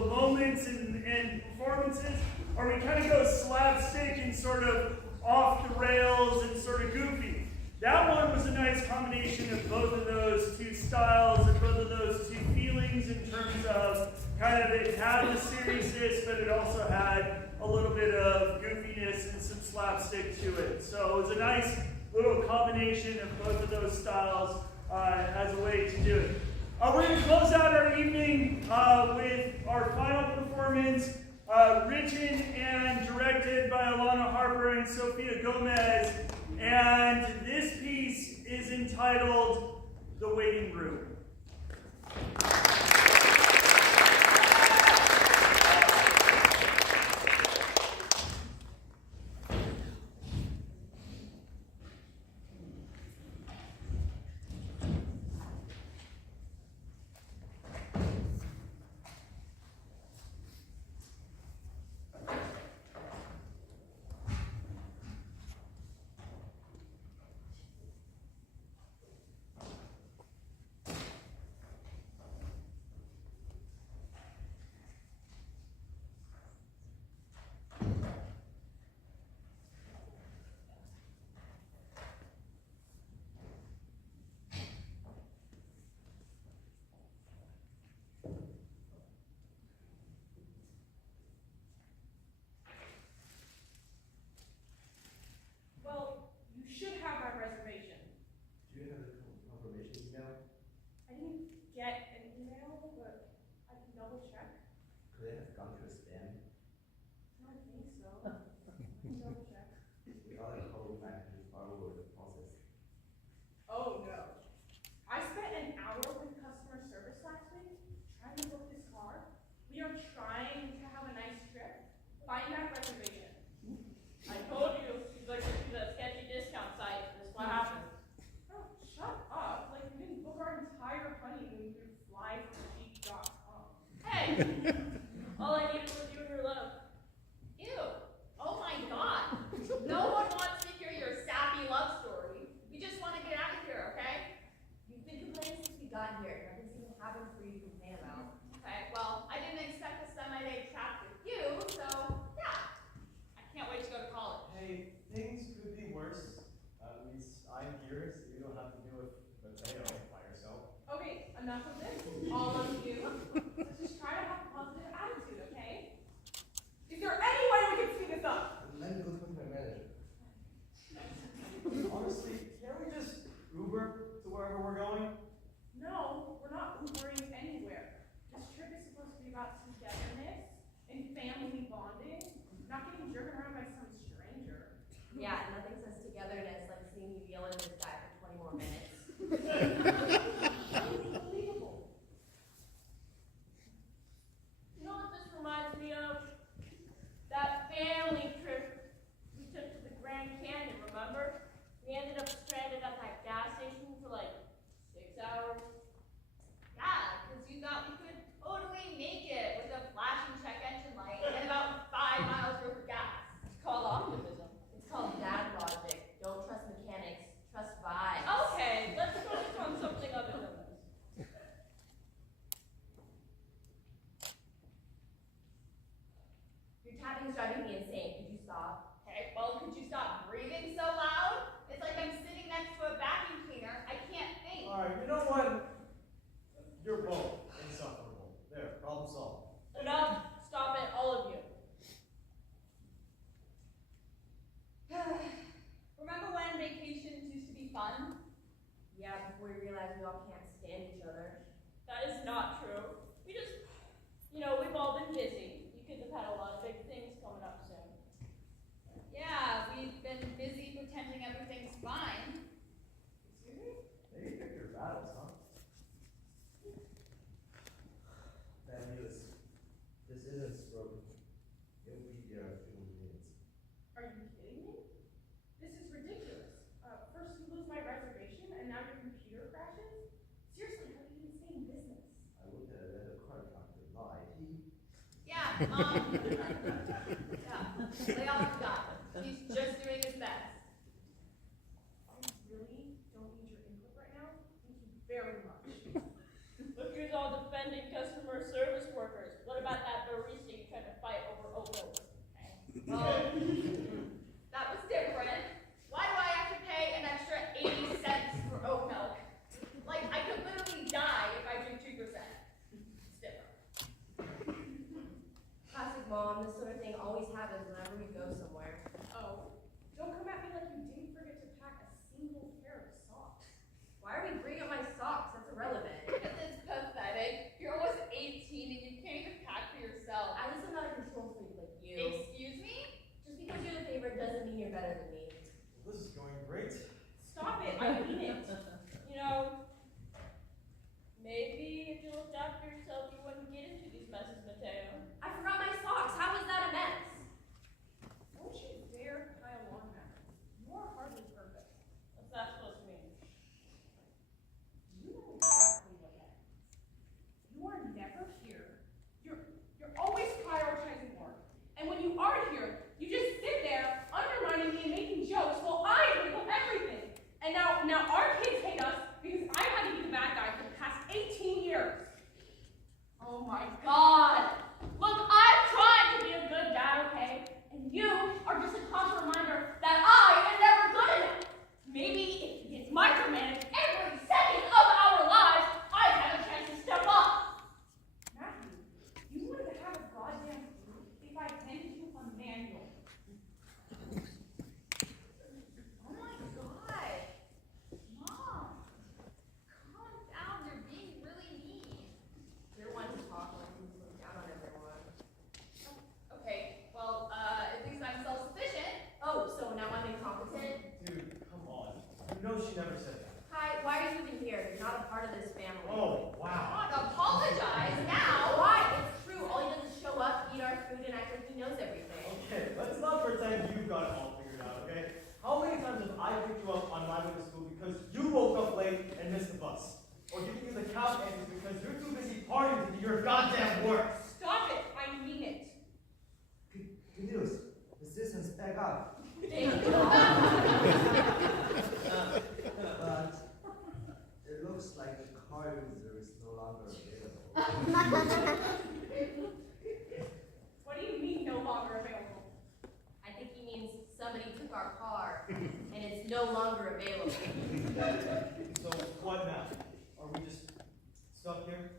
moments and performances, or we kind of go slapstick and sort of off the rails and sort of goofy. That one was a nice combination of both of those two styles and both of those two feelings in terms of kind of it had the seriousness, but it also had a little bit of goofiness and some slapstick to it. So it was a nice little combination of both of those styles as a way to do it. We're going to close out our evening with our final performance, written and directed by Alana Harper and Sophia Gomez. And this piece is entitled The Waiting Room. Well, you should have my reservation. Do you have a confirmation email? I didn't get an email, but I can double check. Could it have gone to a spam? I don't think so. I can double check. Without a code, I can just follow the process. Oh no. I spent an hour with customer service last week trying to book this car. We are trying to have a nice trip. Find that reservation. I told you, you'd like to see that sketchy discount site. This is what happened. Oh, shut up. Like, we didn't book our entire honeymoon through flyforcheap.com. Hey! All I needed was you and your love. Ew! Oh my god! No one wants to hear your sappy love story. We just want to get out of here, okay? You've been complaining since we got here. Nothing's even happened for you to complain about. Okay, well, I didn't expect a semi-day chat with you, so yeah. I can't wait to go to college. Hey, things could be worse. At least I'm here, so you don't have to deal with Mateo by yourself. Okay, enough of this. All of you. Let's just try to have a positive attitude, okay? Is there any way we can speed this up? Let me go talk to my manager. Honestly, can't we just Uber to wherever we're going? No, we're not Ubering anywhere. This trip is supposed to be about togetherness and family bonding, not getting driven around by some stranger. Yeah, nothing says togetherness like seeing you yell at this guy for 20 more minutes. Unbelievable. You know what this reminds me of? That family trip we took to the Grand Canyon, remember? We ended up stranded at that gas station for like 6 hours. Yeah, because you thought we could totally make it with a flashing check engine light and about 5 miles worth of gas. It's called optimism. It's called dad logic. Don't trust mechanics, trust vibes. Okay, let's focus on something other than this. Your tapping is driving me insane. Could you stop? Okay, well, could you stop breathing so loud? It's like I'm sitting next to a vacuum cleaner. I can't think. Alright, you know what? You're both insufferable. There, problem solved. Enough. Stop it, all of you. Remember when vacations used to be fun? Yeah, before we realize we all can't stand each other. That is not true. We just, we've all been busy. You kids have had a lot of big things coming up soon. Yeah, we've been busy pretending everything's fine. Excuse me? Maybe pick your battles, huh? Family, this isn't spoken. It will be there in a few minutes. Are you kidding me? This is ridiculous. First you lose my reservation, and now your computer crashes? Seriously, how do you even stay in business? I would have let a contractor lie. Yeah, yeah, lay off the guy. He's just doing his best. I really don't need your input right now. Thank you very much. Look who's all defending customer service workers. What about that barista you tried to fight over oat milk? Well, that was different. Why do I have to pay an extra 80 cents for oat milk? Like, I could literally die if I drink 2%. It's different. Classic mom, this sort of thing always happens whenever we go somewhere. Oh, don't come at me like you didn't forget to pack a single pair of socks. Why are we bringing up my socks? That's irrelevant. This is pathetic. You're almost 18 and you can't even pack for yourself. At least I'm not a control freak like you. Excuse me? Just because you're the favorite doesn't mean you're better than me. This is going great. Stop it, I mean it. You know, maybe if you looked after yourself, you wouldn't get into these messes, Mateo. I forgot my socks. How is that a mess? Don't you dare pile on that. You are hardly perfect. What's that supposed to mean? You know exactly what that is. You are never here. You're always prioritizing work. And when you are here, you just sit there undermining me and making jokes while I handle everything. And now our kids hate us because I had to be the bad guy for the past 18 years. Oh my God. Look, I've tried to be a good dad, okay? And you are just a constant reminder that I am never good enough. Maybe if you didn't micromanage every second of our lives, I'd have a chance to step up. Matthew, you wouldn't have a goddamn clue if I handed you a manual. Oh my God. Mom, calm down. You're being really mean. You're one to talk like you look down on everyone. Okay, well, at least I'm self-sufficient. Oh, so now I'm incompetent? Dude, come on. You know she never said that. Hi, why are you even here? You're not a part of this family. Oh, wow. God, apologize now. Why? It's true. All he does is show up, eat our food, and act like he knows everything. Okay, let's not pretend you've got it all figured out, okay? How many times have I picked you up on my way to school because you woke up late and missed the bus? Or giving you the couch answers because you're too busy partying to do your goddamn work? Stop it. I mean it. Good news. The system's back up. But it looks like the car user is no longer available. What do you mean no longer available? I think he means somebody took our car, and it's no longer available. So what now? Are we just stuck here?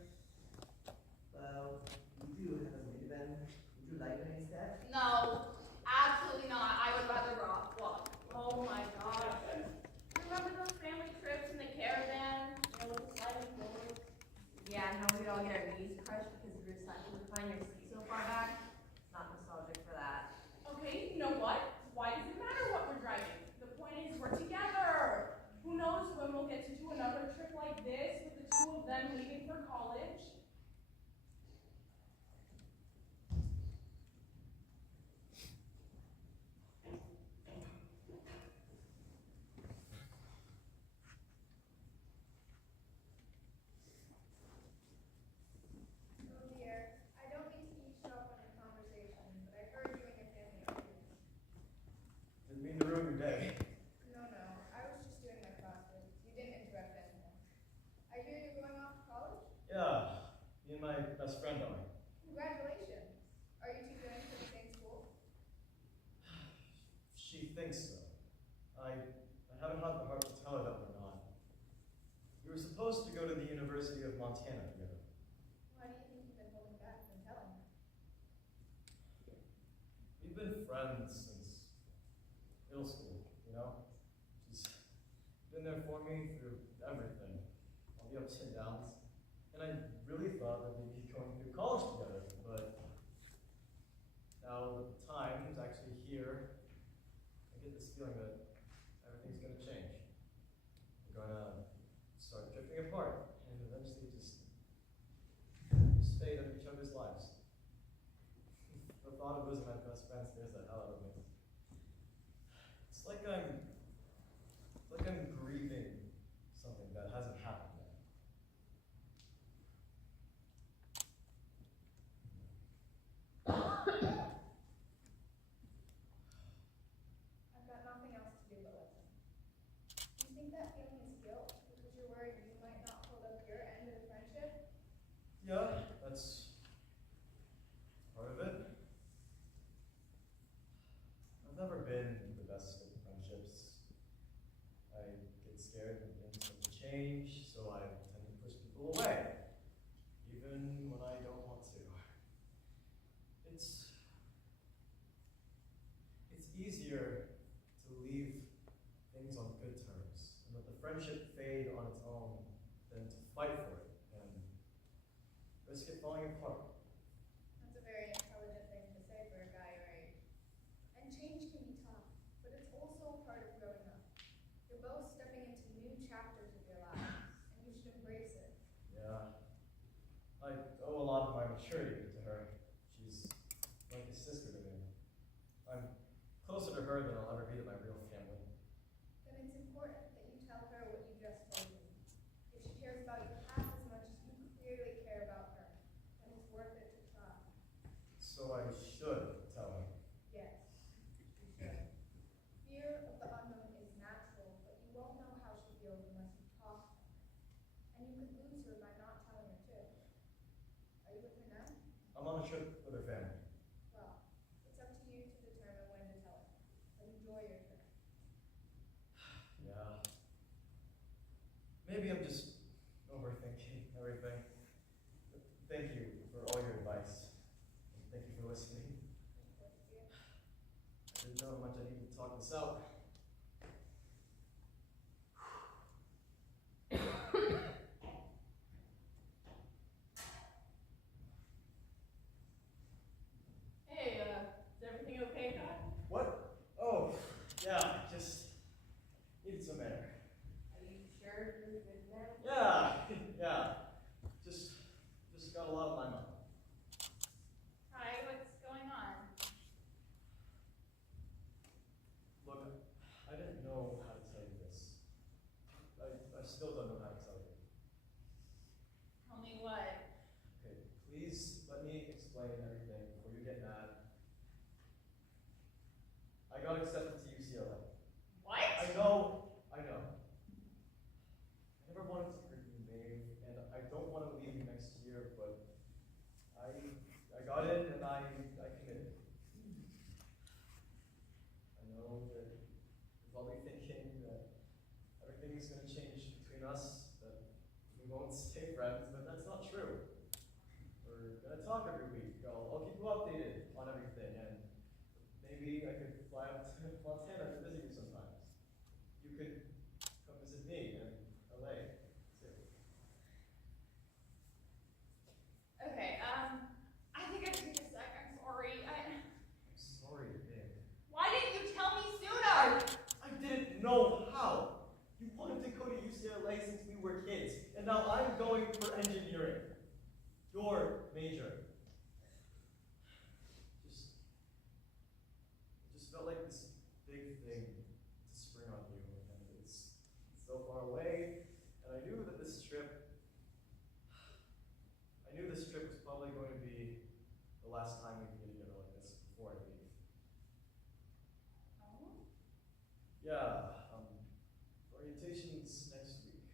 Well, we do have a minivan. Would you like one instead? No, absolutely not. I would rather walk. Oh my God. Remember those family trips in the caravan? You know, with the sliding doors? Yeah, and how we'd all get our knees crushed because we recline your seat so far back. Not nostalgic for that. Okay, you know what? Why does it matter what we're driving? The point is we're together. Who knows when we'll get to do another trip like this with the two of them leaving for college? Oh dear, I don't mean to eavesdrop on your conversation, but I heard you and your family arguing. Didn't mean to ruin your day. No, I was just doing my classes. You didn't interrupt anything. I hear you're going off to college? Yeah, me and my best friend are. Congratulations. Are you two going to the same school? She thinks so. I haven't had the heart to tell her that we're not. We were supposed to go to the University of Montana together. Why do you think you've been holding back from telling her? We've been friends since middle school, you know? She's been there for me through everything, all the ups and downs. And I really thought that we'd be going through college together, but now that the time is actually here, I get this feeling that everything's going to change. We're going to start drifting apart and eventually just fade out of each other's lives. The thought of losing my best friend scares the hell out of me. It's like I'm grieving something that hasn't happened yet. been the best of friendships. I get scared when things start to change, so I tend to push people away, even when I don't want to. It's easier to leave things on good terms and let the friendship fade on its own than to fight for it and risk it falling apart. That's a very intelligent thing to say for a guy your age. And change can be tough, but it's also part of growing up. You're both stepping into new chapters of your lives, and you should embrace it. Yeah. I owe a lot of my maturity to her. She's like a sister to me. I'm closer to her than I'll ever be to my real family. Then it's important that you tell her what you just told me. If she cares about you half as much as you clearly care about her, then it's worth it to try. So I should tell her. Yes, you should. Fear of the unknown is natural, but you won't know how she feels unless you talk to her. And you could lose her by not telling her too. Are you with her now? I'm on a trip with her family. Well, it's up to you to determine when to tell her. But enjoy your trip. Yeah. Maybe I'm just overthinking everything. But thank you for all your advice. And thank you for listening. I didn't know how much I needed to talk this out. Hey, is everything okay, Todd? What? Oh, yeah, just needed some air. Are you sure you're good now? Yeah, yeah. Just got a lot on my mind. Hi, what's going on? Look, I didn't know how to tell you this. I still don't know how to tell you. Tell me what? Okay, please let me explain everything before you get mad. I got accepted to UCLA. What? I know. I never wanted to hurt your name, and I don't want to leave next year, but I got in and I committed. I know that you're probably thinking that everything's going to change between us, that we won't stay friends, but that's not true. We're going to talk every week. I'll keep you updated on everything, and maybe I could fly up to Montana to visit you sometimes. You could come visit me in LA, too. Okay, I think I should take a sec. I'm sorry. I'm sorry, babe. Why didn't you tell me sooner? I didn't know how. You wanted to go to UCLA since we were kids, and now I'm going for engineering. Your major. It just felt like this big thing to spring on you, and it's so far away, and I knew that this trip was probably going to be the last time we'd be together like this before I leave. Oh? Yeah, orientation's next week.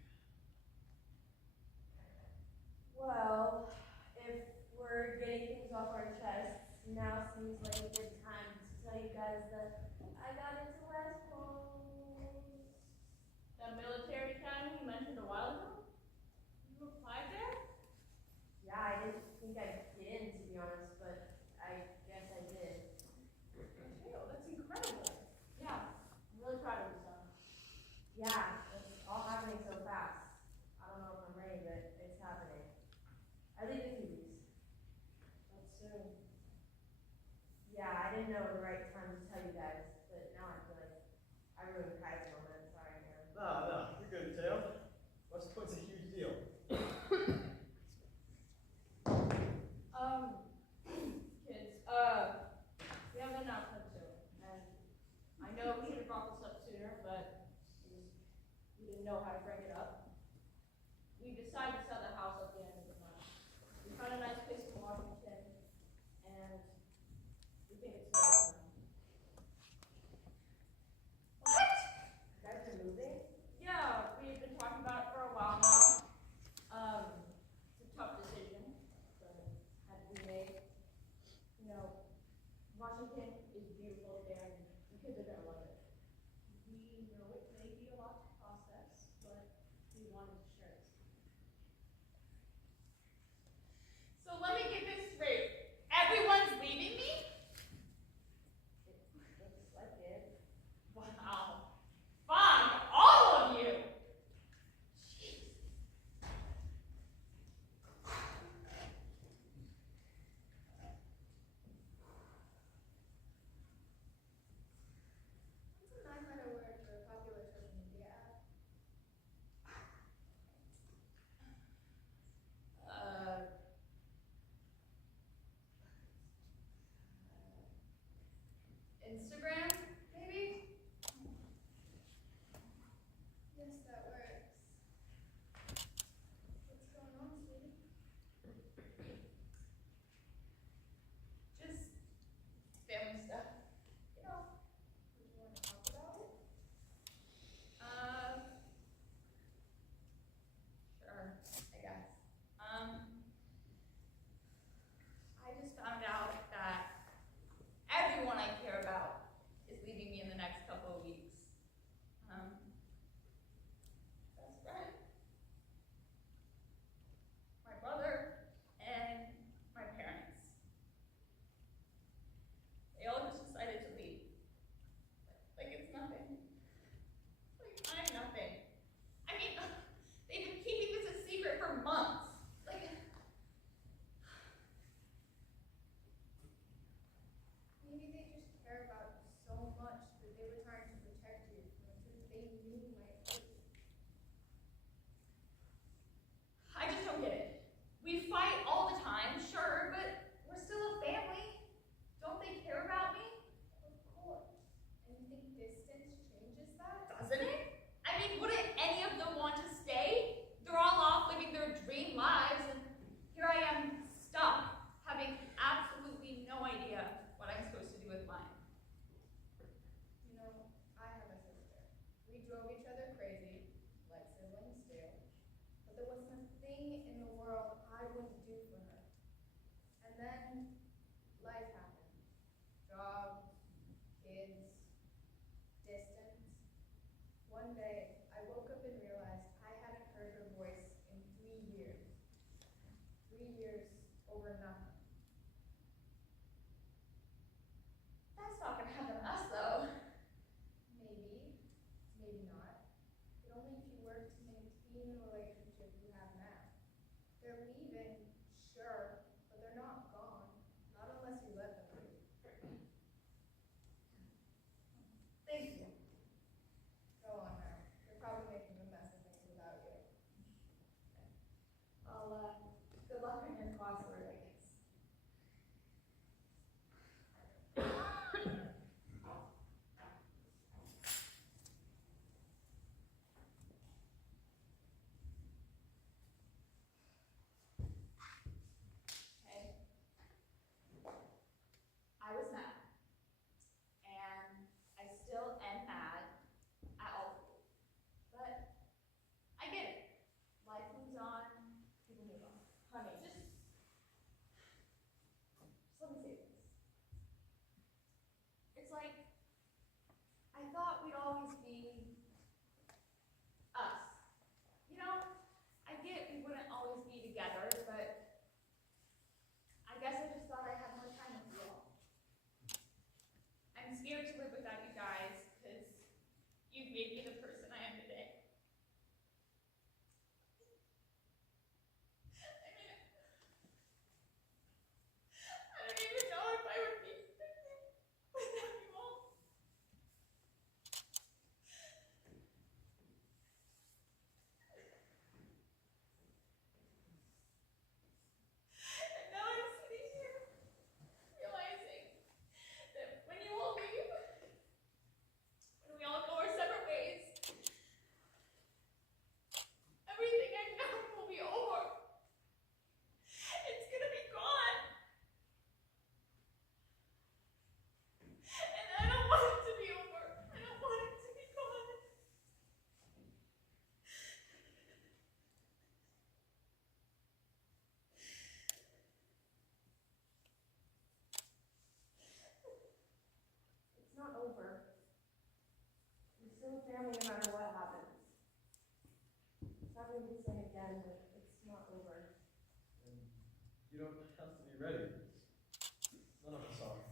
Well, if we're getting things off our chests, now seems like a good time to tell you guys that I got into West Point. That military academy you mentioned a while ago? You applied there? Yeah, I didn't think I'd get in, to be honest, but I guess I did. Mateo, that's incredible. Yeah, I'm really proud of myself. Yeah, it's all happening so fast. I don't know if I'm ready, but it's happening. I leave in 2 weeks. That's soon. Yeah, I didn't know the right time to tell you guys, but now I feel like I ruined Kai's moment. Sorry, man. No, you're good, Mateo. West Point's a huge deal. Kids, we have an announcement soon, and I know we should have brought this up sooner, but we didn't know how to bring it up. We decided to sell the house at the end of the month. We found a nice place in Washington, and we think it's worth it. What? You guys are moving? Yeah, we've been talking about it for a while now. It's a tough decision, but had to be made. You know, Washington is beautiful there, and the kids are gonna Instagram, maybe? Yes, that works. What's going on, sweetie? Just family stuff. You know. Would you want to talk about it? Sure, I guess. I just found out that everyone I care about is leaving me in the next couple of weeks. Best friend, my brother, and my parents. They all just decided to leave. Like it's nothing. Like I'm nothing. I mean, they've been keeping this a secret for months. Like, Maybe they just care about you so much that they were trying to protect you from the truth they knew might hurt you. I just don't get it. We fight all the time, sure, but we're still a family. Don't they care about me? Of course. And you think distance changes that? Doesn't it? I mean, wouldn't any of them want to stay? They're all off living their dream lives, and here I am stuck, having absolutely no idea what I'm supposed to do with mine. You know, I have a sister. We drove each other crazy, like siblings do. But there wasn't a thing in the world I wouldn't do for her. And then life happened. Jobs, kids, distance. One day, I woke up and realized I hadn't heard her voice in 3 years. 3 years over nothing. That's not gonna happen to us, though. Maybe, maybe not. But only if you work to maintain the relationship you have now. They're leaving, sure, but they're not gone. Not unless you let them leave. Thank you. Go on now. You're probably making a mess of things without you. Well, good luck on your crossword, I guess. Okay. I was mad. And I still am mad at all of you. But I get it. Life moves on, people move on. Honey, just let me say this. It's like, I thought we'd always be us. You know, I get we wouldn't always be together, but I guess I just thought I had more time with you all. I'm scared to live without you guys, because you've made me the person I am today. I mean, I don't even know if I would be without you all. And now I'm sitting here, realizing that when you all leave, when we all go our separate ways, everything I've known will be over. It's gonna be gone. And I don't want it to be over. I don't want it to be gone. It's not over. We're still a family no matter what happens. It's not gonna be the same again, but it's not over. And you don't have to be ready. None of us are.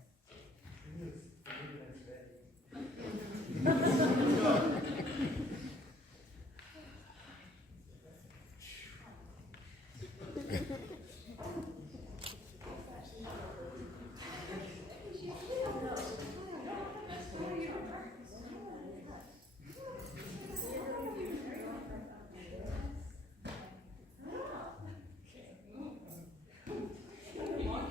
Come on,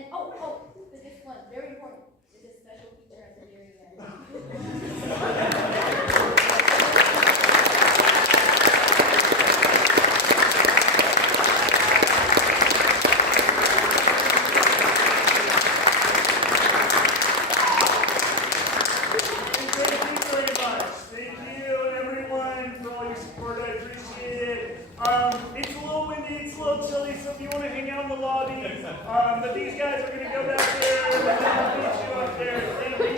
And, the discipline, very important. There's a special feature at the very end. Thank you very much. Thank you, everyone, for all your support. I appreciate it. It's a little windy, it's a little chilly, so if you want to hang out in the lobby, but these guys are going to go back there and they'll meet you up there. Thank you.